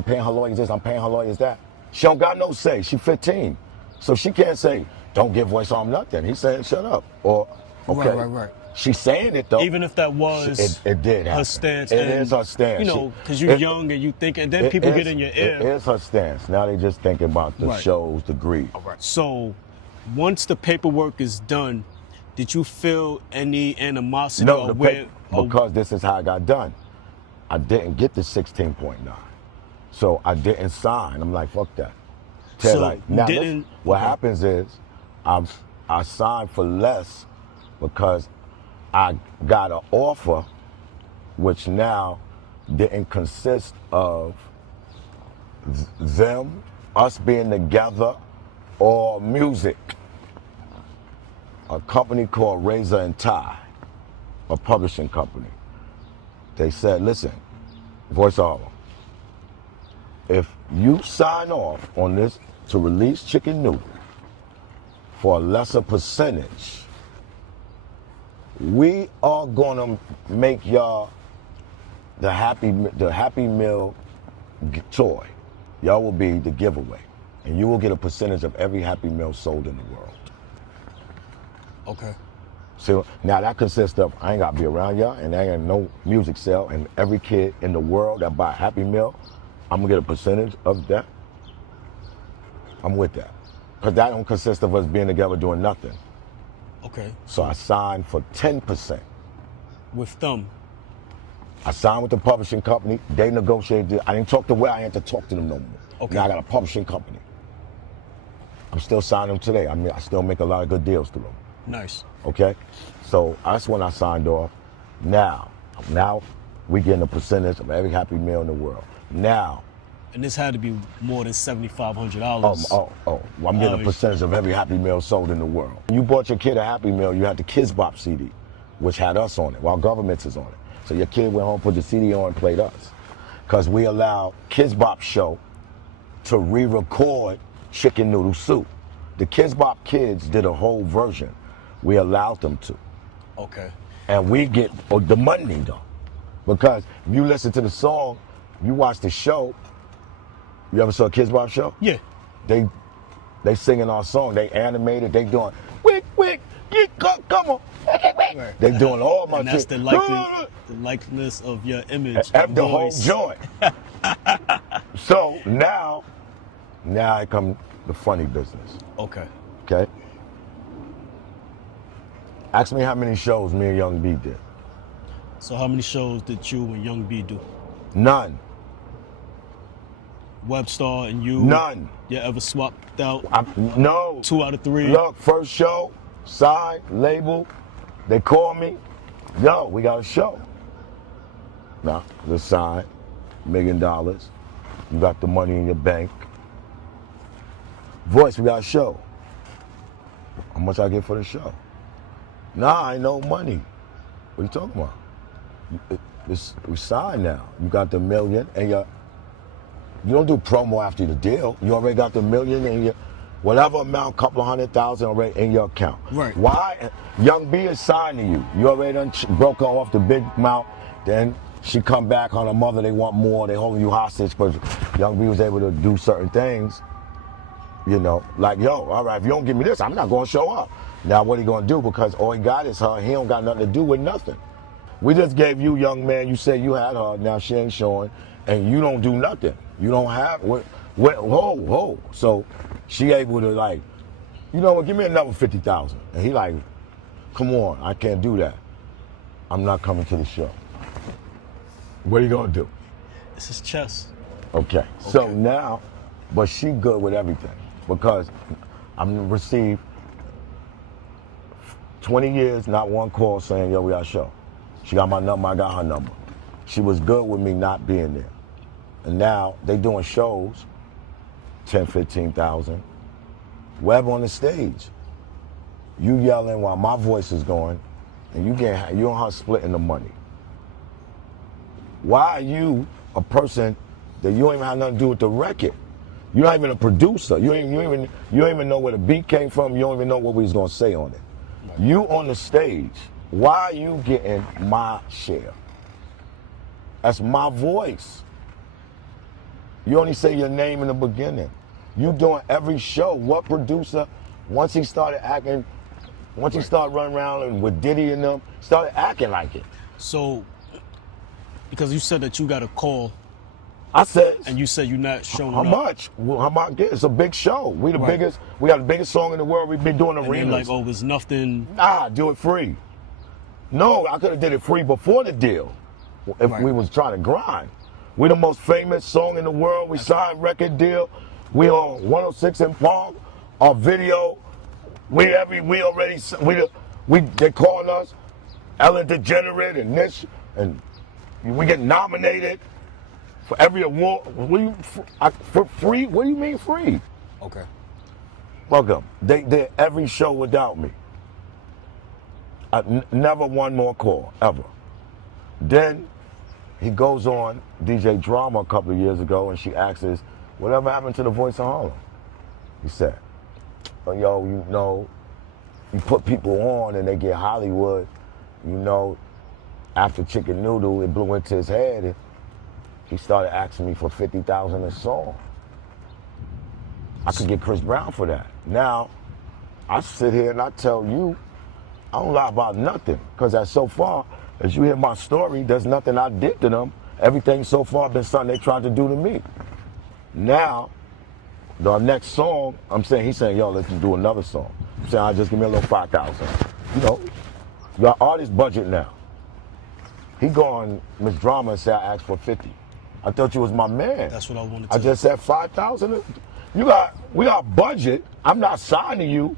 paying her lawyers this, I'm paying her lawyers that. She don't got no say. She 15. So she can't say, don't give Voice on nothing. He said, shut up. Or, okay. Right. She's saying it though. Even if that was it did happen. Her stance. It is her stance. You know, because you're young and you think, and then people get in your ear. It is her stance. Now they just thinking about the shows, the greed. Right. So, once the paperwork is done, did you feel any animosity? No, because this is how I got done. I didn't get the 16.9. So I didn't sign. I'm like, fuck that. What happens is I signed for less because I got an offer which now didn't consist of us being together, or music. A company called Razor and Tie, a publishing company. They said, listen, Voice of Harlem, if you sign off on this to release Chicken Noodle for a lesser percentage, we are gonna make y'all the Happy Meal toy. Y'all will be the giveaway, and you will get a percentage of every Happy Meal sold in the world. Okay. So now that consists of, I ain't gotta be around y'all, and there ain't no music sale, and every kid in the world that buy Happy Meal, I'm gonna get a percentage of that. I'm with that. Because that don't consist of us being together doing nothing. Okay. So I signed for 10%. With them? I signed with the publishing company. They negotiated. I didn't talk to where I had to talk to them no more. Okay. Now I got a publishing company. I'm still signing them today. I mean, I still make a lot of good deals through them. Nice. Okay? So that's when I signed off. Now we getting a percentage of every Happy Meal in the world. Now. And this had to be more than $7,500. Well, I'm getting a percentage of every Happy Meal sold in the world. When you bought your kid a Happy Meal, you had the Kids Bop CD, which had us on it, while Governments is on it. So your kid went home, put the CD on, and played us. Because we allowed Kids Bop Show to re-record Chicken Noodle Soup. The Kids Bop kids did a whole version. We allowed them to. Okay. And we get the money though. Because if you listen to the song, you watch the show. You ever saw a Kids Bop show? Yeah. They singing our song. They animated. They doing wick, come on. Right. They doing all my shit. And that's the likeness of your image. The whole joint. So now I come the funny business. Okay. Okay. Ask me how many shows me and Young B did. So how many shows did you and Young B do? None. Webstar and you? None. You ever swapped out? No. 2 out of 3? Look, first show, side, label, they call me. Yo, we got a show. Now, the side, $1 million. You got the money in your bank. Voice, we got a show. How much I get for the show? Nah, I ain't no money. What are you talking about? We signed now. You got the $1 million and you don't do promo after the deal. You already got the $1 million and whatever amount, couple of $100,000 already in your account. Right. Why? Young B is signed to you. You already done broke off the big amount. Then she come back on her mother, they want more, they holding you hostage, but Young B was able to do certain things, you know, like, yo, all right, if you don't give me this, I'm not gonna show up. Now what he gonna do, because all he got is her, he don't got nothing to do with nothing. We just gave you, young man, you said you had her, now she ain't showing, and you don't do nothing. You don't have, whoa. So she able to like, you know what, give me another 50,000. And he like, come on, I can't do that. I'm not coming to the show. What are you gonna do? This is chess. Okay. So now, but she good with everything because I'm received 20 years, not one call saying, yo, we got a show. She got my number, I got her number. She was good with me not being there. And now they doing shows, 10, 15,000. Web on the stage. You yelling while my voice is going, and you and her splitting the money. Why are you a person that you don't even have nothing to do with the record? You're not even a producer. You don't even know where the beat came from. You don't even know what we was gonna say on it. Right. You on the stage. Why are you getting my share? That's my voice. You only say your name in the beginning. You doing every show. What producer, once he started acting, once he started running around and with Diddy and them, started acting like it. So, because you said that you got a call. I said. And you said you're not showing up. How much? Well, how much? It's a big show. We the biggest. We got the biggest song in the world. We've been doing arenas. And like, oh, there's nothing. Nah, do it free. No, I could have did it free before the deal. If we was trying to grind. We the most famous song in the world. We signed record deal. We on 106 in Palm. Our video. They calling us Ellen DeGenerate and this, and we get nominated for every award. For free? What do you mean free? Okay. Welcome. They did every show without me. I never one more call, ever. Then he goes on DJ Drama a couple of years ago, and she asks us, whatever happened to the Voice of Harlem? He said, oh, yo, you know, you put people on and they get Hollywood, you know, after Chicken Noodle, it blew into his head, and he started asking me for 50,000 a song. I could get Chris Brown for that. Now, I sit here and I tell you, I don't lie about nothing, because as so far, as you hear my story, there's nothing I did to them. Everything so far been something they tried to do to me. Now, the next song, he's saying, yo, let's do another song. I'm saying, I'll just give me a little 5,000. You know, you got artist budget now. He gone, Miss Drama, and said I asked for 50. I thought you was my man. That's what I wanted to I just said 5,000. We got budget. I'm not signing you.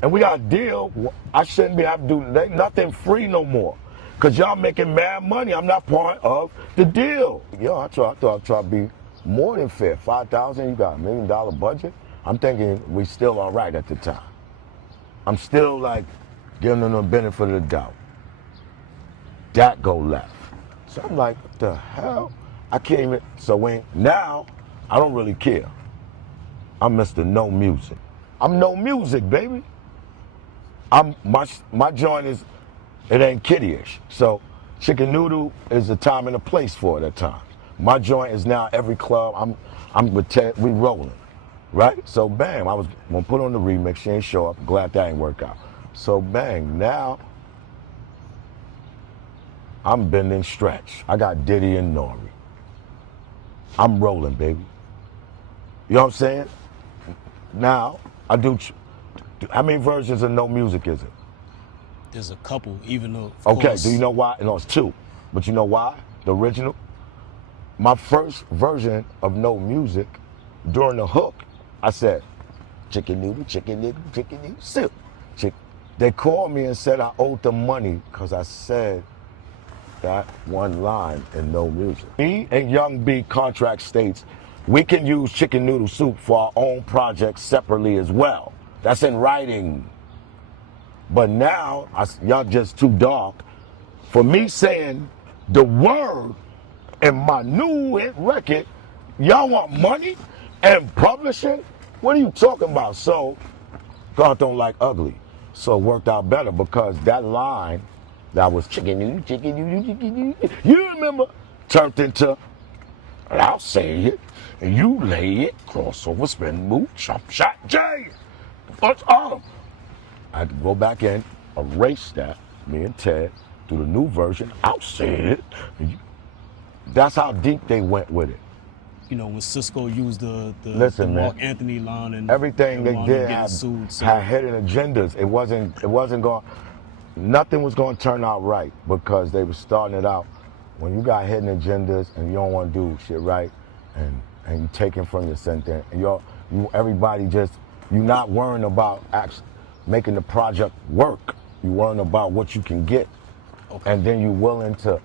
And we got a deal. I shouldn't be have to do nothing free no more. Cause y'all making mad money. I'm not part of the deal. Yo, I thought I'd try to be more than fair. 5,000, you got $1 million budget. I'm thinking we still all right at the time. I'm still like giving them the benefit of the doubt. That go left. So I'm like, what the hell? I can't even, now I don't really care. I'm Mr. No Music. I'm no music, baby. My joint is, it ain't kiddie-ish. So Chicken Noodle is the time and a place for it at times. My joint is now every club. I'm with Ted, we rolling, right? So bang, I was gonna put on the remix. She ain't show up. Glad that ain't work out. So bang, now I'm bending stretch. I got Diddy and Nori. I'm rolling, baby. You know what I'm saying? Now I do. How many versions of No Music is it? There's a couple, even though. Okay, do you know why? No, it's 2. But you know why? The original? My first version of No Music, during the hook, I said, Chicken Noodle Soup. They called me and said I owed them money because I said that one line in No Music. Me and Young B contract states we can use Chicken Noodle Soup for our own projects separately as well. That's in writing. But now, y'all just too dark. For me saying the word in my new hit record, y'all want money and publishing? What are you talking about? So, God don't like ugly. So it worked out better because that line, that was chicken noodle. You remember turned into, and I'll say it, and you lay it, crossover, spin, move, chop, shot, J. What's up? I had to go back in, erase that, me and Ted, do the new version, I'll say it. That's how deep they went with it. You know, when Cisco used the Listen, Mark man, Anthony line and everything they did had hidden agendas. It wasn't going, nothing was going to turn out right because they were starting it out. When you got hidden agendas and you don't want to do shit right, and you taking from your center, and everybody just, you're not worrying about actually making the project work. You're worrying about what you can get, and then you're willing to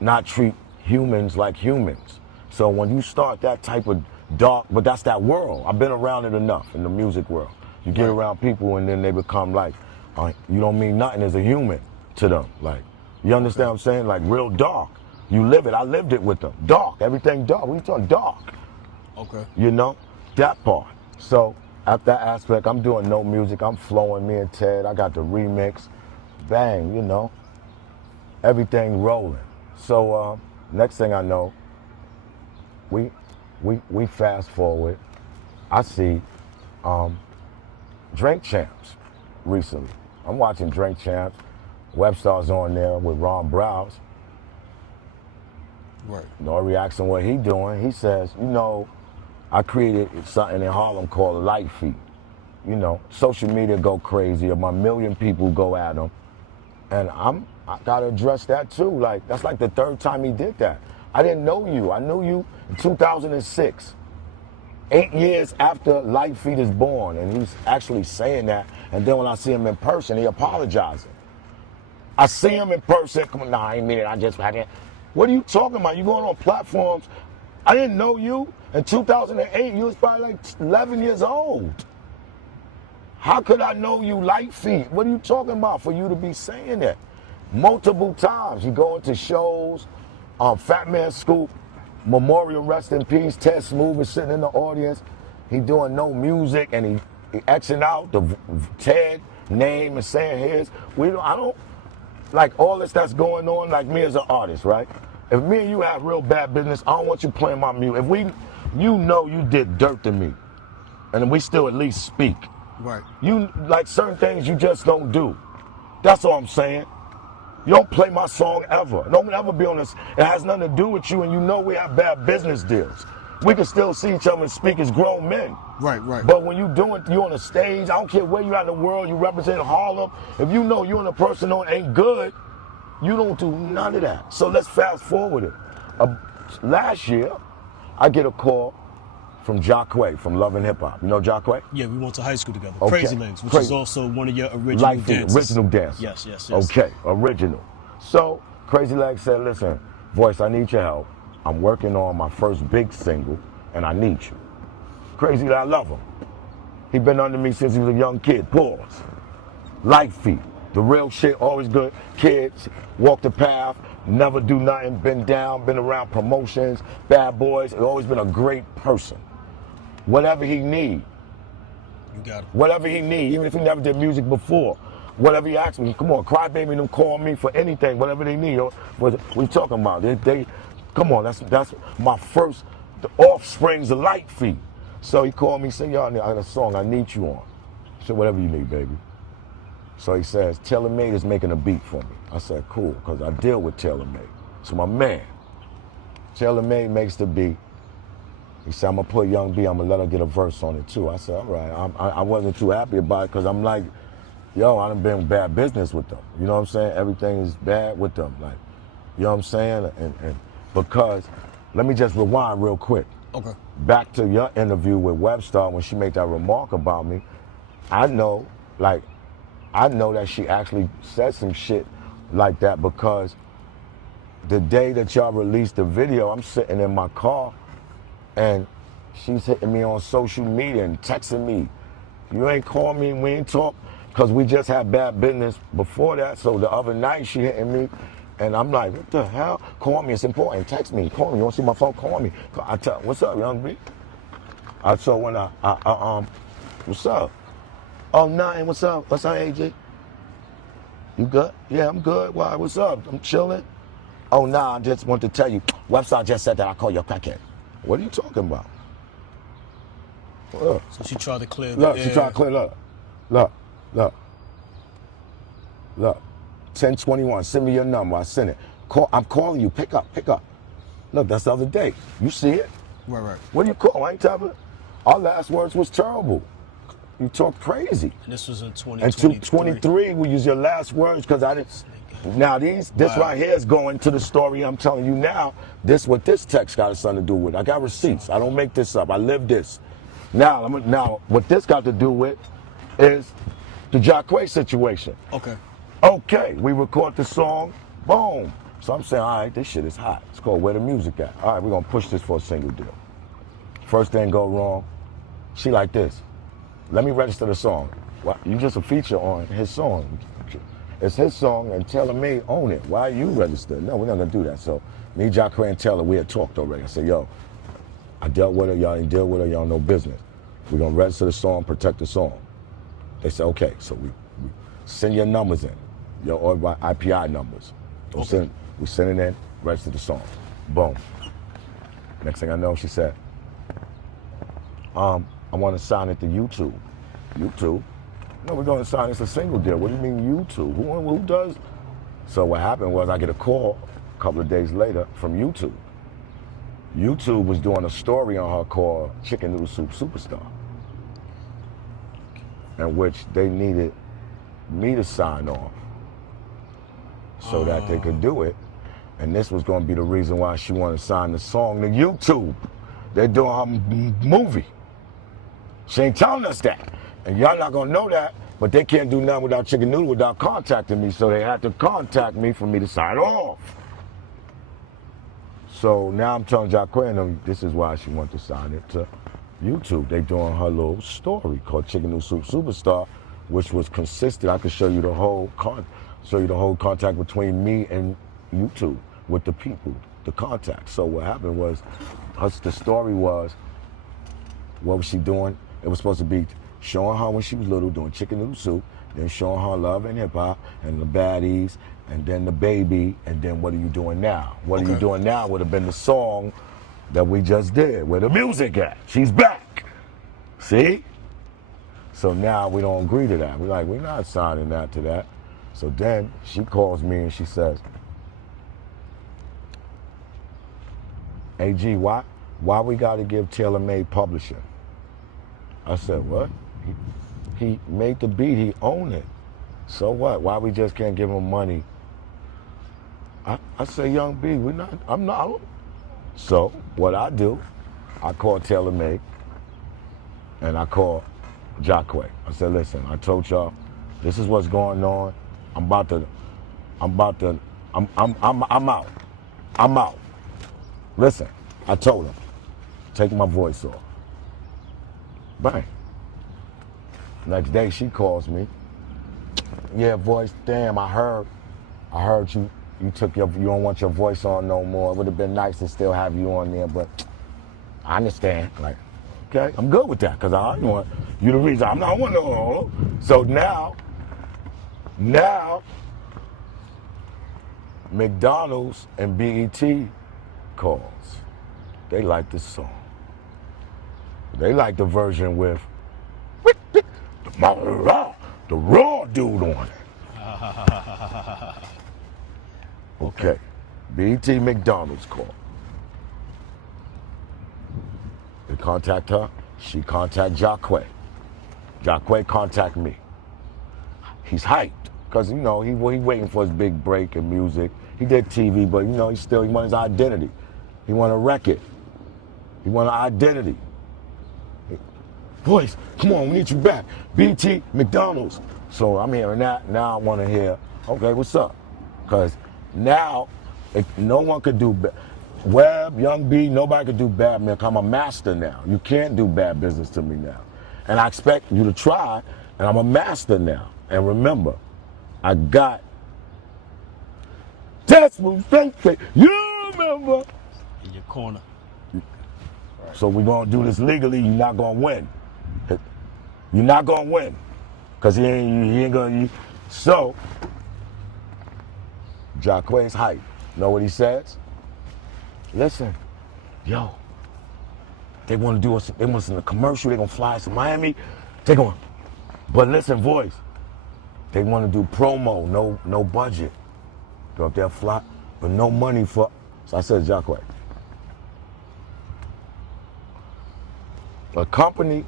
not treat humans like humans. So when you start that type of dark, but that's that world. I've been around it enough in the music world. You get around people and then they become like, you don't mean nothing as a human to them. Like, you understand what I'm saying? Like real dark. You live it. I lived it with them. Dark. Everything dark. What are you talking dark? Okay. You know? That part. So at that aspect, I'm doing no music. I'm flowing, me and Ted. I got the remix. Bang, you know. Everything rolling. So next thing I know, we fast forward. I see Drink Champs recently. I'm watching Drink Champs. Webstar's on there with Ron Browse. Right. Nori asks him what he doing. He says, you know, I created something in Harlem called Lite Feet. You know, social media go crazy. About 1 million people go at him. And I gotta address that too. Like, that's like the 3rd time he did that. I didn't know you. I knew you in 2006. 8 years after Lite Feet is born, and he's actually saying that. And then when I see him in person, he apologizing. I see him in person. Come on, nah, I ain't mean it. I just had it. What are you talking about? You going on platforms? I didn't know you in 2008. You was probably like 11 years old. How could I know you Lite Feet? What are you talking about for you to be saying that? Multiple times. You go into shows, Fat Man Scoop, Memorial Rest in Peace, Ted Smooth is sitting in the audience. He doing no music and he Xing out the Ted name and saying his. I don't, like all this that's going on, like me as an artist, right? If me and you have real bad business, I don't want you playing my music. If you know you did dirt to me, and we still at least speak. Right. You, like certain things you just don't do. That's all I'm saying. You don't play my song ever. Don't ever be on this. It has nothing to do with you, and you know we have bad business deals. We can still see each other and speak as grown men. Right, right. But when you on a stage, I don't care where you at in the world, you represent Harlem. If you know you and the person on ain't good, you don't do none of that. So let's fast forward it. Last year, I get a call from Jacquay from Love and Hip Hop. You know Jacquay? Yeah, we went to high school together. Okay. Crazy Legs, which is also one of your original Lite Feet, dancers. original dancer. Yes, yes, yes. Okay, original. So Crazy Legs said, listen, Voice, I need your help. I'm working on my first big single, and I need you. Crazy, I love him. He been under me since he was a young kid. Pause. Lite Feet, the real shit, always good. Kids, walk the path, never do nothing, been down, been around promotions, bad boys, always been a great person. Whatever he need. You got it. Whatever he need, even if he never did music before. Whatever he asks me, come on, Crybaby them call me for anything, whatever they need. What we talking about? They come on, that's my first, the offsprings of Lite Feet. So he called me, said, yo, I got a song I need you on. I said, whatever you need, baby. So he says, Taylor Made is making a beat for me. I said, cool, because I deal with Taylor Made. So my man, Taylor Made makes the beat. He said, I'm gonna put Young B, I'm gonna let her get a verse on it too. I said, all right. I wasn't too happy about it because I'm like, yo, I done been in bad business with them. You know what I'm saying? Everything is bad with them. Like, you know what I'm saying? And because, let me just rewind real quick. Okay. Back to your interview with Webstar when she made that remark about me. I know that she actually said some shit like that because the day that y'all released the video, I'm sitting in my car and she's hitting me on social media and texting me. You ain't call me, we ain't talk, because we just had bad business before that. So the other night she hitting me and I'm like, what the hell? Call me, it's important. Text me, call me. You want to see my phone? Call me. I tell, what's up, Young B? So when what's up? Oh, nothing. What's up? What's up, AJ? You good? Yeah, I'm good. Why? What's up? I'm chilling. Oh, nah, I just want to tell you, Webstar just said that I call you a crackhead. What are you talking about? Look. So she tried to clear Look, she tried to clear, look. 1021, send me your number, I sent it. I'm calling you, pick up. Look, that's the other day. You see it? Right. What do you call? I ain't telling. Our last words was terrible. You talk crazy. And this was in 2023. And 2023, we use your last words because I didn't. Now this right here is going to the story I'm telling you now. This what this text got something to do with. I got receipts. I don't make this up. I live this. Now what this got to do with is the Jacquay situation. Okay, we record the song, boom. So I'm saying, all right, this shit is hot. It's called Where the Music At. All right, we're gonna push this for a single deal. First thing go wrong, she like this. Let me register the song. Well, you just a feature on his song. It's his song and Taylor May own it. Why you register? No, we're not gonna do that. So me, Jacquay, and Taylor, we had talked already. I said, yo, I dealt with her, y'all ain't deal with her, y'all no business. We're gonna register the song, protect the song. They said, okay, so we send your numbers in, your IPI numbers. We send it in, register the song. Boom. Next thing I know, she said, I want to sign it to YouTube. YouTube? No, we're going to sign it's a single deal. What do you mean YouTube? Who does? So what happened was I get a call a couple of days later from YouTube. YouTube was doing a story on her called Chicken Noodle Soup Superstar, in which they needed me to sign off so that they could do it. And this was going to be the reason why she wanted to sign the song to YouTube. They're doing her movie. She ain't telling us that. And y'all not going to know that, but they can't do nothing without Chicken Noodle without contacting me, so they had to contact me for me to sign off. So now I'm telling Jacquay and them, this is why she wants to sign it to YouTube. They doing her little story called Chicken Noodle Soup Superstar, which was consistent. I could show you the whole contact between me and YouTube with the people, the contact. So what happened was, the story was, what was she doing? It was supposed to be showing her when she was little doing Chicken Noodle Soup, then showing her love and hip hop and the baddies, and then the baby, and then what are you doing now? What are you doing now would have been the song that we just did, Where the Music At. She's back. See? So now we don't agree to that. We're like, we're not signing that to that. So then she calls me and she says, AG, why we got to give Taylor Made publishing? I said, what? He made the beat, he owned it. So what? Why we just can't give him money? I said, Young B, I'm not. So what I do, I call Taylor Made and I call Jacquay. I said, listen, I told y'all, this is what's going on. I'm out. Listen, I told him, take my voice off. Bang. Next day she calls me. Yeah, voice, damn, I heard you don't want your voice on no more. It would have been nice to still have you on there, but I understand. Like, okay, I'm good with that, because I don't want you the reason I'm not want no. So now McDonald's and BET calls. They like this song. They like the version with the raw dude on it. Okay. BET McDonald's call. They contact her. She contact Jacquay. Jacquay contact me. He's hyped because, he waiting for his big break in music. He did TV, but, he want his identity. He want a record. He want an identity. Voice, come on, we need you back. BT, McDonald's. So I'm hearing that. Now I want to hear, okay, what's up? Because now, no one could do Web, Young B, nobody could do bad, man. I'm a master now. You can't do bad business to me now. And I expect you to try, and I'm a master now. And remember, I got Desmond Fake. You remember? In your corner. So we're going to do this legally. You're not going to win. You're not going to win. Because he ain't going to. So, Jacquay's hype. Know what he says? Listen, yo, they want to do us, they want us in a commercial, they're going to fly us to Miami. They're going, but listen, Voice, they want to do promo, no budget. Go up there, fly, but no money for, so I said, Jacquet, a company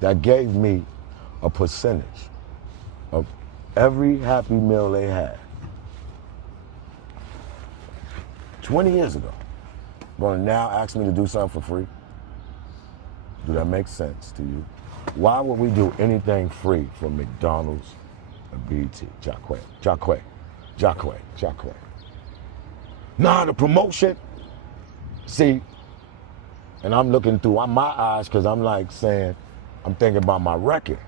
that gave me a percentage of every Happy Meal they had 20 years ago, going to now ask me to do something for free? Do that make sense to you? Why would we do anything free for McDonald's and BT? Jacquet. Nah, the promotion. See, and I'm looking through my eyes because I'm like saying, I'm thinking about my record.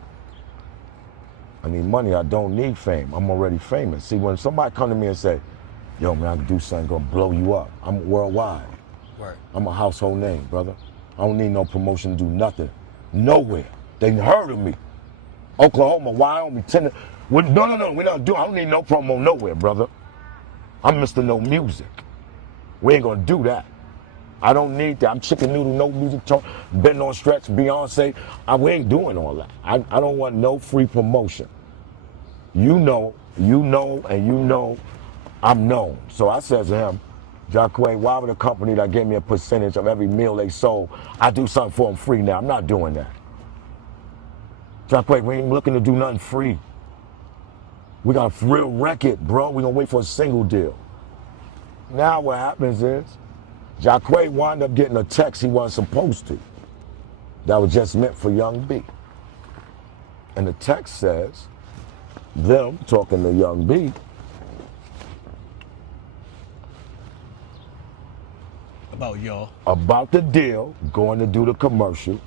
I need money, I don't need fame. I'm already famous. See, when somebody come to me and say, yo, man, I can do something gonna blow you up. I'm worldwide. Right. I'm a household name, brother. I don't need no promotion to do nothing. Nowhere. They heard of me. Oklahoma, Wyoming, Tennessee. No, we're not doing, I don't need no promo nowhere, brother. I'm Mr. No Music. We ain't gonna do that. I don't need that. I'm Chicken Noodle, no music talk, been on stretch, Beyonce. We ain't doing all that. I don't want no free promotion. You know, I'm known. So I said to him, Jacquet, why would a company that gave me a percentage of every meal they sold, I do something for them free now? I'm not doing that. Jacquet, we ain't looking to do nothing free. We got a real record, bro. We gonna wait for a single deal. Now what happens is, Jacquet wound up getting a text he wasn't supposed to. That was just meant for Young B. And the text says, them talking to Young B, about y'all. About the deal, going to do the commercial.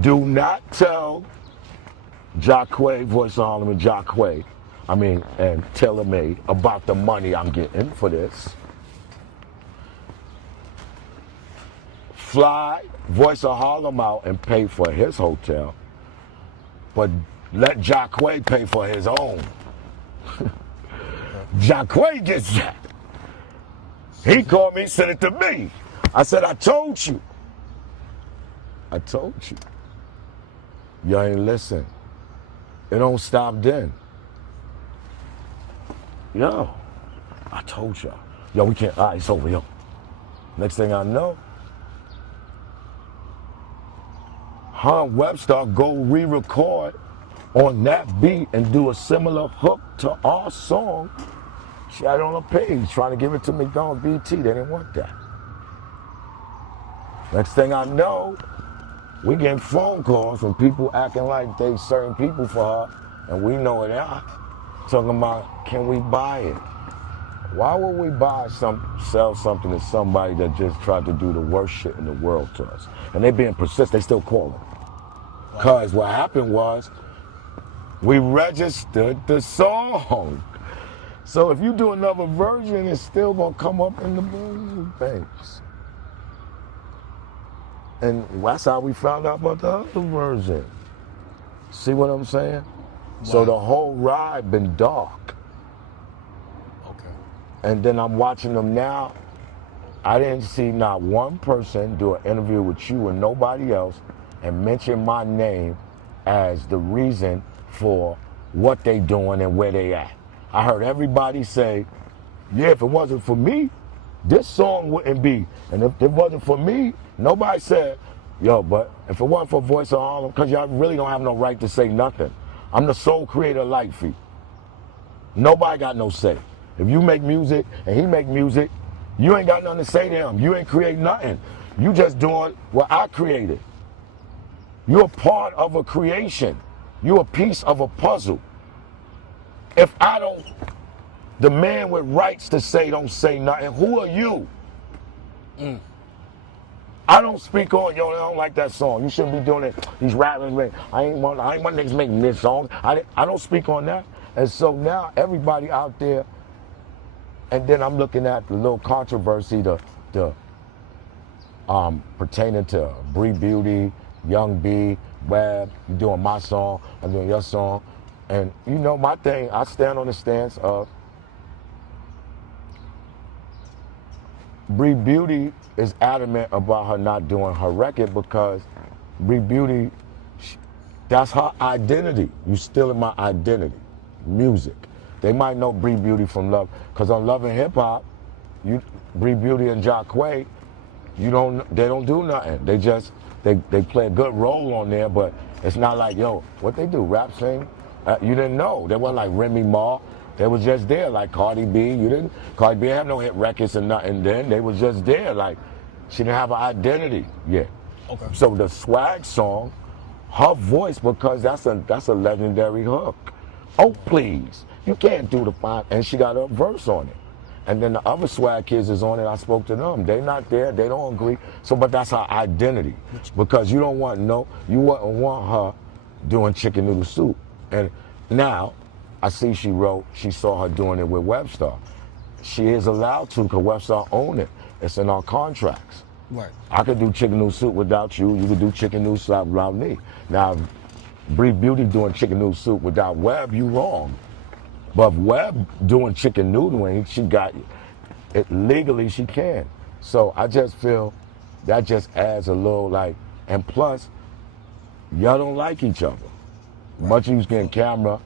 Do not tell Jacquet, Voice of Harlem, and Jacquet, and Taylor Made about the money I'm getting for this. Fly Voice of Harlem out and pay for his hotel, but let Jacquet pay for his own. Jacquet gets that. He called me, sent it to me. I said, I told you. You ain't listen. It don't stop then. Yo, I told y'all. Yo, we can't, all right, it's over, yo. Next thing I know, Webstar go re-record on that beat and do a similar hook to our song. She had it on her page trying to give it to McDonald's BT. They didn't want that. Next thing I know, we getting phone calls from people acting like they certain people for her, and we know it out. Talking about, can we buy it? Why would we sell something to somebody that just tried to do the worst shit in the world to us? And they being persistent, they still calling. Because what happened was, we registered the song. So if you do another version, it's still gonna come up in the things. And that's how we found out about the other version. See what I'm saying? Wow. So the whole ride been dark. Okay. And then I'm watching them now. I didn't see not one person do an interview with you and nobody else and mention my name as the reason for what they doing and where they at. I heard everybody say, yeah, if it wasn't for me, this song wouldn't be. And if it wasn't for me, nobody said, yo, but if it wasn't for Voice of Harlem, because y'all really don't have no right to say nothing. I'm the sole creator of Lite Feet. Nobody got no say. If you make music and he make music, you ain't got nothing to say to him. You ain't create nothing. You just doing what I created. You're a part of a creation. You're a piece of a puzzle. If I don't, the man with rights to say don't say nothing, who are you? I don't speak on, yo, I don't like that song. You shouldn't be doing it. These rappers, I ain't want niggas making this song. I don't speak on that. And so now everybody out there, and then I'm looking at the little controversy, pertaining to Bree Beauty, Young B, Web, you doing my song, I'm doing your song. And you know my thing, I stand on the stance of Bree Beauty is adamant about her not doing her record because Bree Beauty, that's her identity. You stealing my identity, music. They might know Bree Beauty from Love, because on Love and Hip Hop, Bree Beauty and Jacquay, they don't do nothing. They play a good role on there, but it's not like, yo, what they do, rap sing? You didn't know. They weren't like Remy Ma. They was just there, like Cardi B. Cardi B had no hit records or nothing then. They was just there, like, she didn't have an identity yet. Okay. So the swag song, her voice, because that's a legendary hook. Oh, please, you can't do the fine, and she got a verse on it. And then the other swag kids is on it. I spoke to them. They not there. They don't agree. So, but that's her identity, because you wouldn't want her doing Chicken Noodle Soup. And now, I see she saw her doing it with Webstar. She is allowed to, because Webstar own it. It's in our contracts. Right. I could do Chicken Noodle Soup without you. You could do Chicken Noodle Soup without me. Now, Bree Beauty doing Chicken Noodle Soup without Web, you wrong. But Web doing chicken noodling, she got it legally, she can. So I just feel that just adds a little, like, and plus, y'all don't like each other. Much as you getting camera,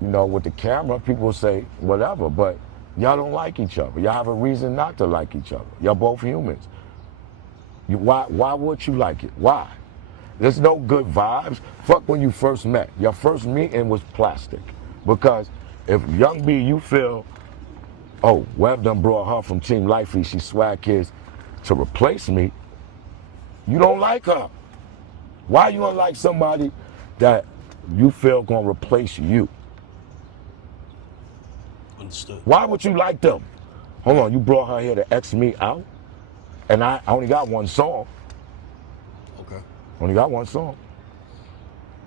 with the camera, people say whatever, but y'all don't like each other. Y'all have a reason not to like each other. Y'all both humans. Why would you like it? Why? There's no good vibes. Fuck when you first met. Your first meeting was plastic. Because if Young B, you feel, oh, Web done brought her from Team Lite Feet, she swag kids, to replace me, you don't like her. Why you gonna like somebody that you feel gonna replace you? Understood. Why would you like them? Hold on, you brought her here to X me out? And I only got one song. Okay. Only got one song.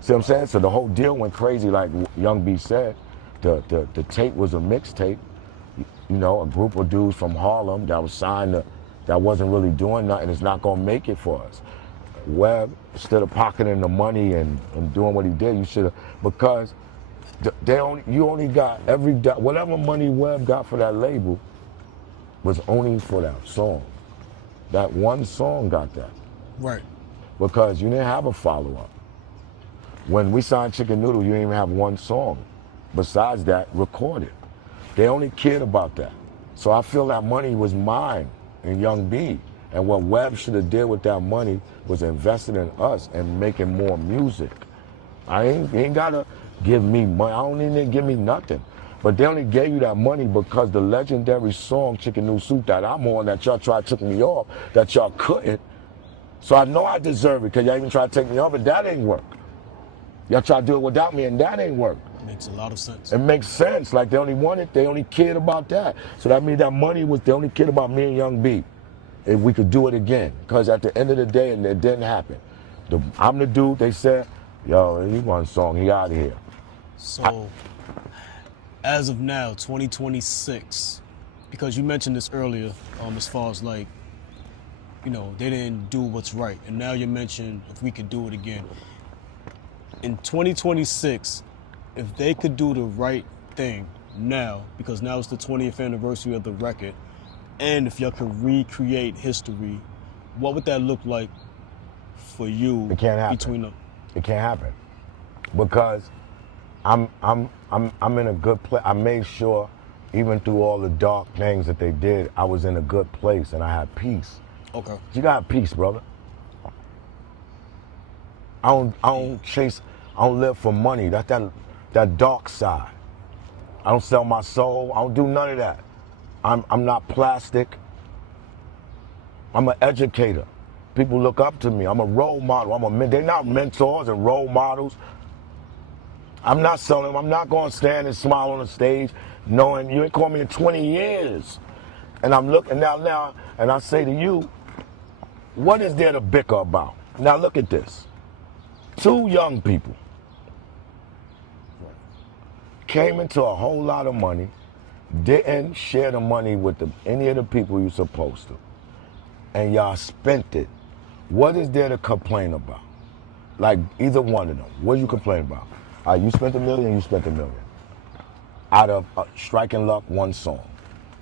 See what I'm saying? So the whole deal went crazy, like Young B said. The tape was a mixtape. A group of dudes from Harlem that was signed that wasn't really doing nothing. It's not gonna make it for us. Web, instead of pocketing the money and doing what he did, you should have, because you only got whatever money Web got for that label was only for that song. That one song got that. Right. Because you didn't have a follow-up. When we signed Chicken Noodle, you didn't even have one song. Besides that, recorded. They only cared about that. So I feel that money was mine and Young B. And what Web should have did with that money was invested in us and making more music. You ain't gotta give me money. I don't need to give me nothing. But they only gave you that money because the legendary song Chicken Noodle Soup that I'm on, that y'all tried to take me off, that y'all couldn't. So I know I deserve it, because y'all even tried to take me off, but that ain't work. Y'all try to do it without me, and that ain't work. Makes a lot of sense. It makes sense. Like, they only cared about that. So that means that money was, they only cared about me and Young B. If we could do it again. Because at the end of the day, and it didn't happen. I'm the dude, they said, yo, he one song, he out of here. So, as of now, 2026, because you mentioned this earlier, as far as like, they didn't do what's right. And now you mentioned if we could do it again. In 2026, if they could do the right thing now, because now it's the 20th anniversary of the record, and if y'all could recreate history, what would that look like for you? It can't happen. Between them? It can't happen. Because I'm in a good place. I made sure, even through all the dark things that they did, I was in a good place and I had peace. Okay. You got peace, brother. I don't live for money. That's that dark side. I don't sell my soul. I don't do none of that. I'm not plastic. I'm an educator. People look up to me. I'm a role model. They're not mentors and role models. I'm not selling them. I'm not going to stand and smile on the stage knowing you ain't called me in 20 years. And I'm looking now, and I say to you, what is there to bicker about? Now look at this. Two young people came into a whole lot of money, didn't share the money with any of the people you're supposed to, and y'all spent it. What is there to complain about? Like, either one of them. What do you complain about? All right, you spent $1 million, you spent $1 million. Out of Striking Luck, one song.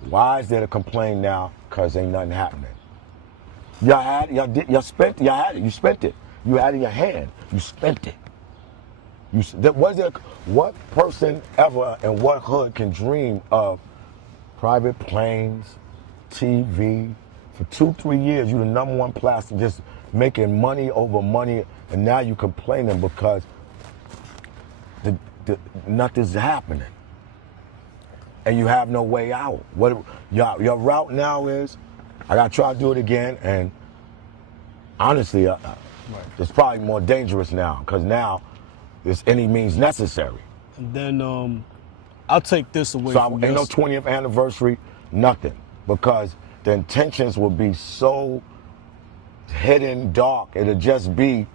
Why is there to complain now? because ain't nothing happening. Y'all had, y'all spent, y'all had it, you spent it. You had it in your hand, you spent it. What person ever in what hood can dream of private planes, TV? For 2-3 years, you the #1 plastic, just making money over money, and now you complaining because nothing's happening. And you have no way out. What your route now is, I gotta try to do it again, and honestly, it's probably more dangerous now, because now it's any means necessary. And then I'll take this away so from ain't no 20th anniversary, nothing, because the intentions will be so hidden, dark. It'll just be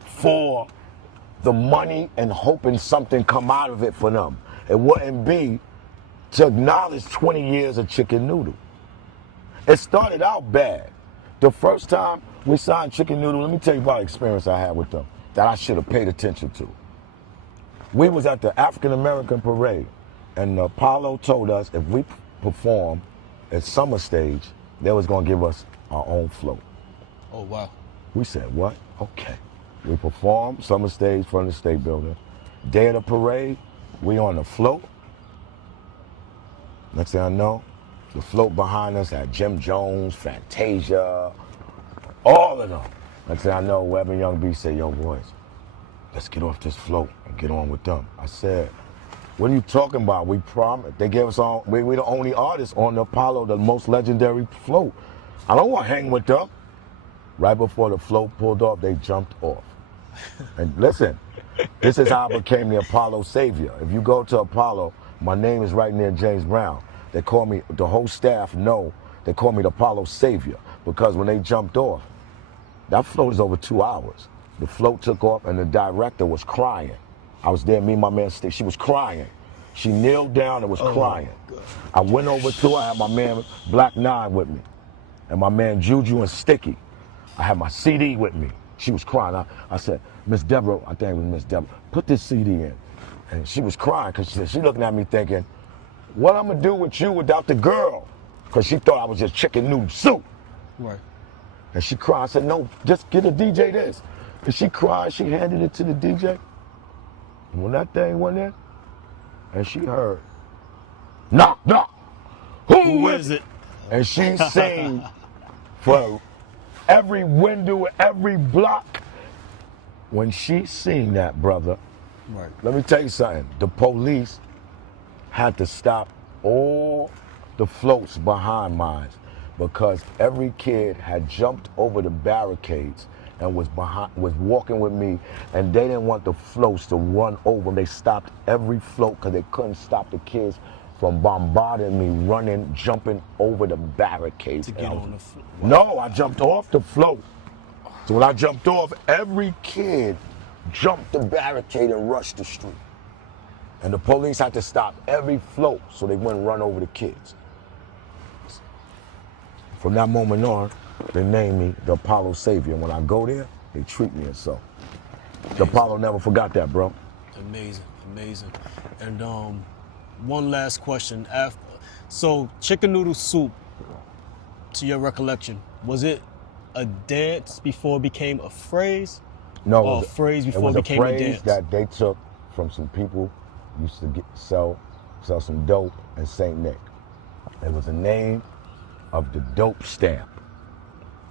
for the money and hoping something come out of it for them. It wouldn't be to acknowledge 20 years of Chicken Noodle. It started out bad. The first time we signed Chicken Noodle, let me tell you about the experience I had with them that I should have paid attention to. We was at the African American parade, and Apollo told us if we perform at Summer Stage, they was gonna give us our own float. Oh, wow. We said, what? Okay. We performed Summer Stage front of the State Building. Day of the parade, we on the float. Next thing I know, the float behind us had Jim Jones, Fantasia, all of them. Next thing I know, Webstar Young B said, yo, boys, let's get off this float and get on with them. I said, what are you talking about? We promised. They gave us all, we the only artists on the Apollo, the most legendary float. I don't want to hang with them. Right before the float pulled off, they jumped off. And listen, this is how I became the Apollo savior. If you go to Apollo, my name is right near James Brown. They call me, the whole staff know, they call me the Apollo savior, because when they jumped off, that float is over 2 hours. The float took off and the director was crying. I was there, me and my man, she was crying. She kneeled down and was crying. I went over to her, I had my man Black 9 with me, and my man Juju and Sticky. I had my CD with me. She was crying. I said, Miss Deborah, I think it was Miss Deborah, put this CD in. And she was crying because she looking at me thinking, what I'm gonna do with you without the girl? Because she thought I was just Chicken Noodle Soup. Right. And she cried. I said, no, just get a DJ this. And she cried, she handed it to the DJ. And when that thing went in, and she heard, knock, knock, who is it? And she sang for every window, every block. When she seen that, brother, right. Let me tell you something. The police had to stop all the floats behind mine because every kid had jumped over the barricades and was walking with me, and they didn't want the floats to run over. They stopped every float because they couldn't stop the kids from bombarding me, running, jumping over the barricades. To get on the float. Wow. No, I jumped off the float. So when I jumped off, every kid jumped the barricade and rushed the street. And the police had to stop every float so they wouldn't run over the kids. From that moment on, they named me the Apollo Savior. When I go there, they treat me as so. Amazing. The Apollo never forgot that, bro. Amazing, amazing. And one last question. So Chicken Noodle Soup, to your recollection, was it a dance before it became a phrase? No, or a phrase before it became a dance? It was a phrase that they took from some people who used to sell some dope in St. Nick. It was the name of the dope stamp.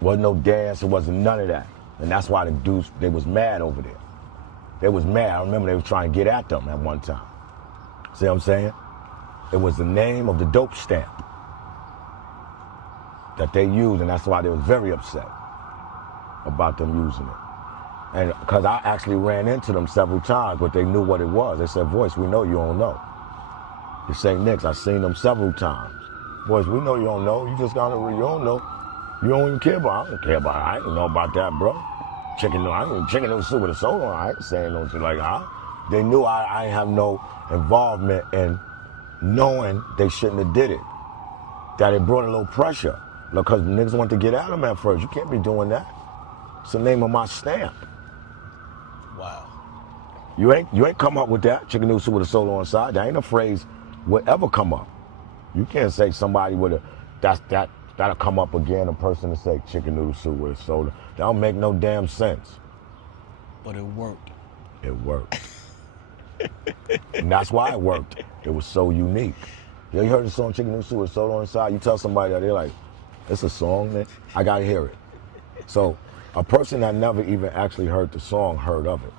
Wasn't no dance, it wasn't none of that. And that's why the dudes, they was mad over there. They was mad. I remember they was trying to get at them at one time. See what I'm saying? It was the name of the dope stamp that they used, and that's why they was very upset about them using it. And because I actually ran into them several times, but they knew what it was. They said, Voice, we know you don't know. The St. Nick's, I've seen them several times. Voice, we know you don't know. You just gotta, you don't know. You don't even care about it. I don't care about it. I didn't know about that, bro. Chicken Noodle Soup with a soda on. I ain't saying no shit like that. They knew I have no involvement in knowing they shouldn't have did it. That it brought a little pressure. Because niggas want to get at them at first. You can't be doing that. It's the name of my stamp. Wow. You ain't come up with that. Chicken Noodle Soup with a soda on side. That ain't a phrase would ever come up. You can't say somebody with a, that'll come up again, a person to say chicken noodle soup with a soda. That don't make no damn sense. But it worked. It worked. And that's why it worked. It was so unique. You heard the song Chicken Noodle Soup with soda on the side? You tell somebody that, they're like, it's a song, man. I gotta hear it. So a person that never even actually heard the song heard of it.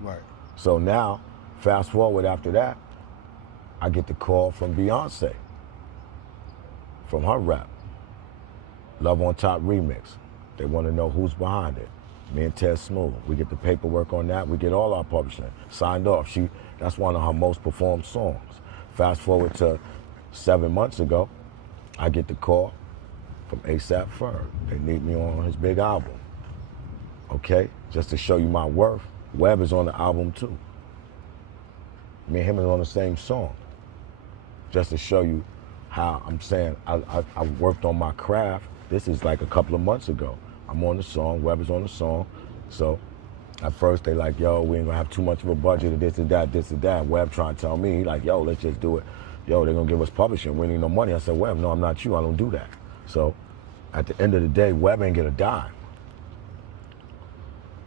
Right. So now, fast forward after that, I get the call from Beyonce, from her rap, Love on Top remix. They want to know who's behind it. Me and Ted Smooth. We get the paperwork on that. We get all our publishing signed off. That's one of her most performed songs. Fast forward to 7 months ago, I get the call from A$AP Ferg. They need me on his big album. Okay, just to show you my worth, Web is on the album too. Me and him is on the same song. Just to show you how I'm saying I worked on my craft. This is like a couple of months ago. I'm on the song, Web is on the song. So at first they like, yo, we ain't gonna have too much of a budget of this and that, this and that. Web trying to tell me, he like, yo, let's just do it. Yo, they're gonna give us publishing, we need no money. I said, Web, no, I'm not you, I don't do that. So at the end of the day, Web ain't get a dime.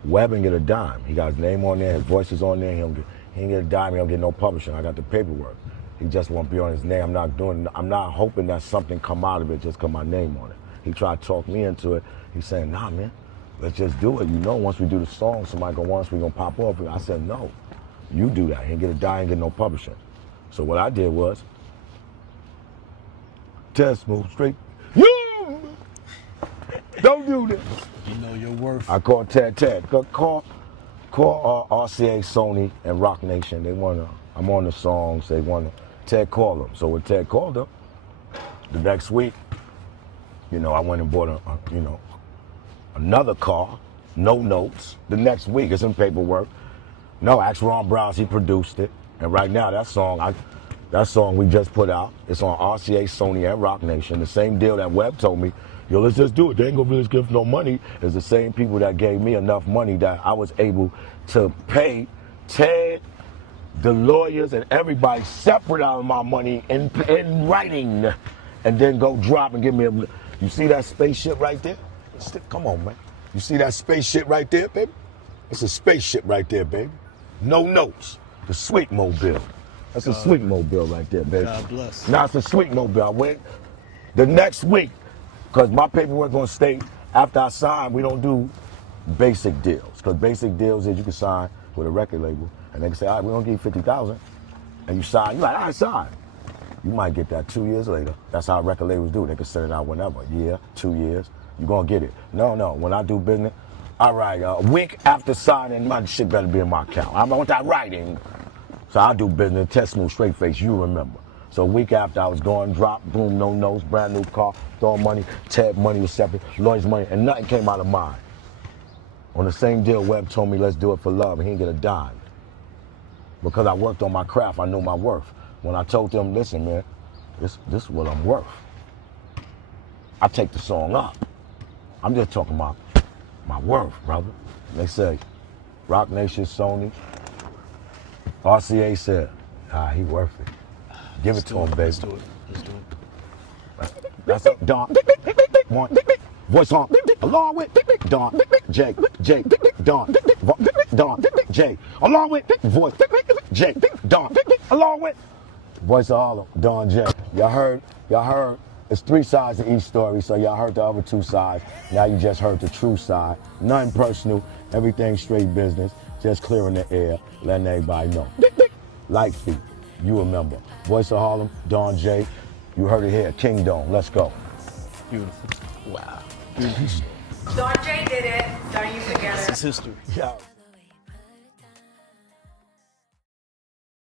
Web ain't get a dime. He got his name on there, his voice is on there, he ain't get a dime, he don't get no publishing. I got the paperwork. He just won't be on his name. I'm not hoping that something come out of it just cause my name on it. He tried to talk me into it. He's saying, nah, man, let's just do it. You know, once we do the song, somebody go, once we gonna pop off. I said, no, you do that. He ain't get a dime, ain't get no publishing. So what I did was, Ted Smooth, straight, you don't do this. You know your worth. I called Ted. Call RCA, Sony, and Rock Nation. They wanna, I'm on the songs, they wanna, Ted called them. So when Ted called them, the next week, you know, I went and bought another car, no notes. The next week, it's in paperwork. No, ask Ron Browse, he produced it. And right now, that song we just put out, it's on RCA, Sony, and Rock Nation. The same deal that Web told me, yo, let's just do it. They ain't gonna really give no money. It's the same people that gave me enough money that I was able to pay Ted, the lawyers, and everybody separate out of my money in writing, and then go drop and give me a. You see that spaceship right there? Come on, man. You see that spaceship right there, baby? It's a spaceship right there, baby. No notes. The Sweet Mobile. That's a Sweet Mobile right there, baby. God bless. Now it's a Sweet Mobile. I went the next week, because my paperwork gonna state after I sign, we don't do basic deals. Because basic deals is you can sign with a record label, and they can say, all right, we're gonna give you 50,000, and you sign. You like, I sign. You might get that 2 years later. That's how record labels do. They can send it out whenever, year, 2 years. You're gonna get it. No, when I do business, all right, a week after signing, my shit better be in my account. I want that writing. So I do business, Ted Smooth, straight face, you remember. So a week after I was going, drop, boom, no notes, brand new car, throwing money, Ted money was separate, lawyers money, and nothing came out of mine. On the same deal, Webb told me, let's do it for love, and he didn't get a dime. Because I worked on my craft, I knew my worth. When I told them, listen, man, this is what I'm worth. I take the song up. I'm just talking about my worth, brother. They say, Rock Nation, Sony, RCA said, he worth it. Give it to him, baby. Let's do it. That's it. Don, one, voice on, along with Don, Jay, Don, Jay, along with voice, Jay, Don, along with Voice of Harlem, Don Jay. Y'all heard, it's 3 sides to each story, so y'all heard the other 2 sides. Now you just heard the true side. Nothing personal, everything straight business, just clearing the air, letting everybody know. Lite Feet, you remember. Voice of Harlem, Don J. You heard it here, Kingdom, let's go. Beautiful. Wow. Don J did it, don't you forget it. It's history. Yeah.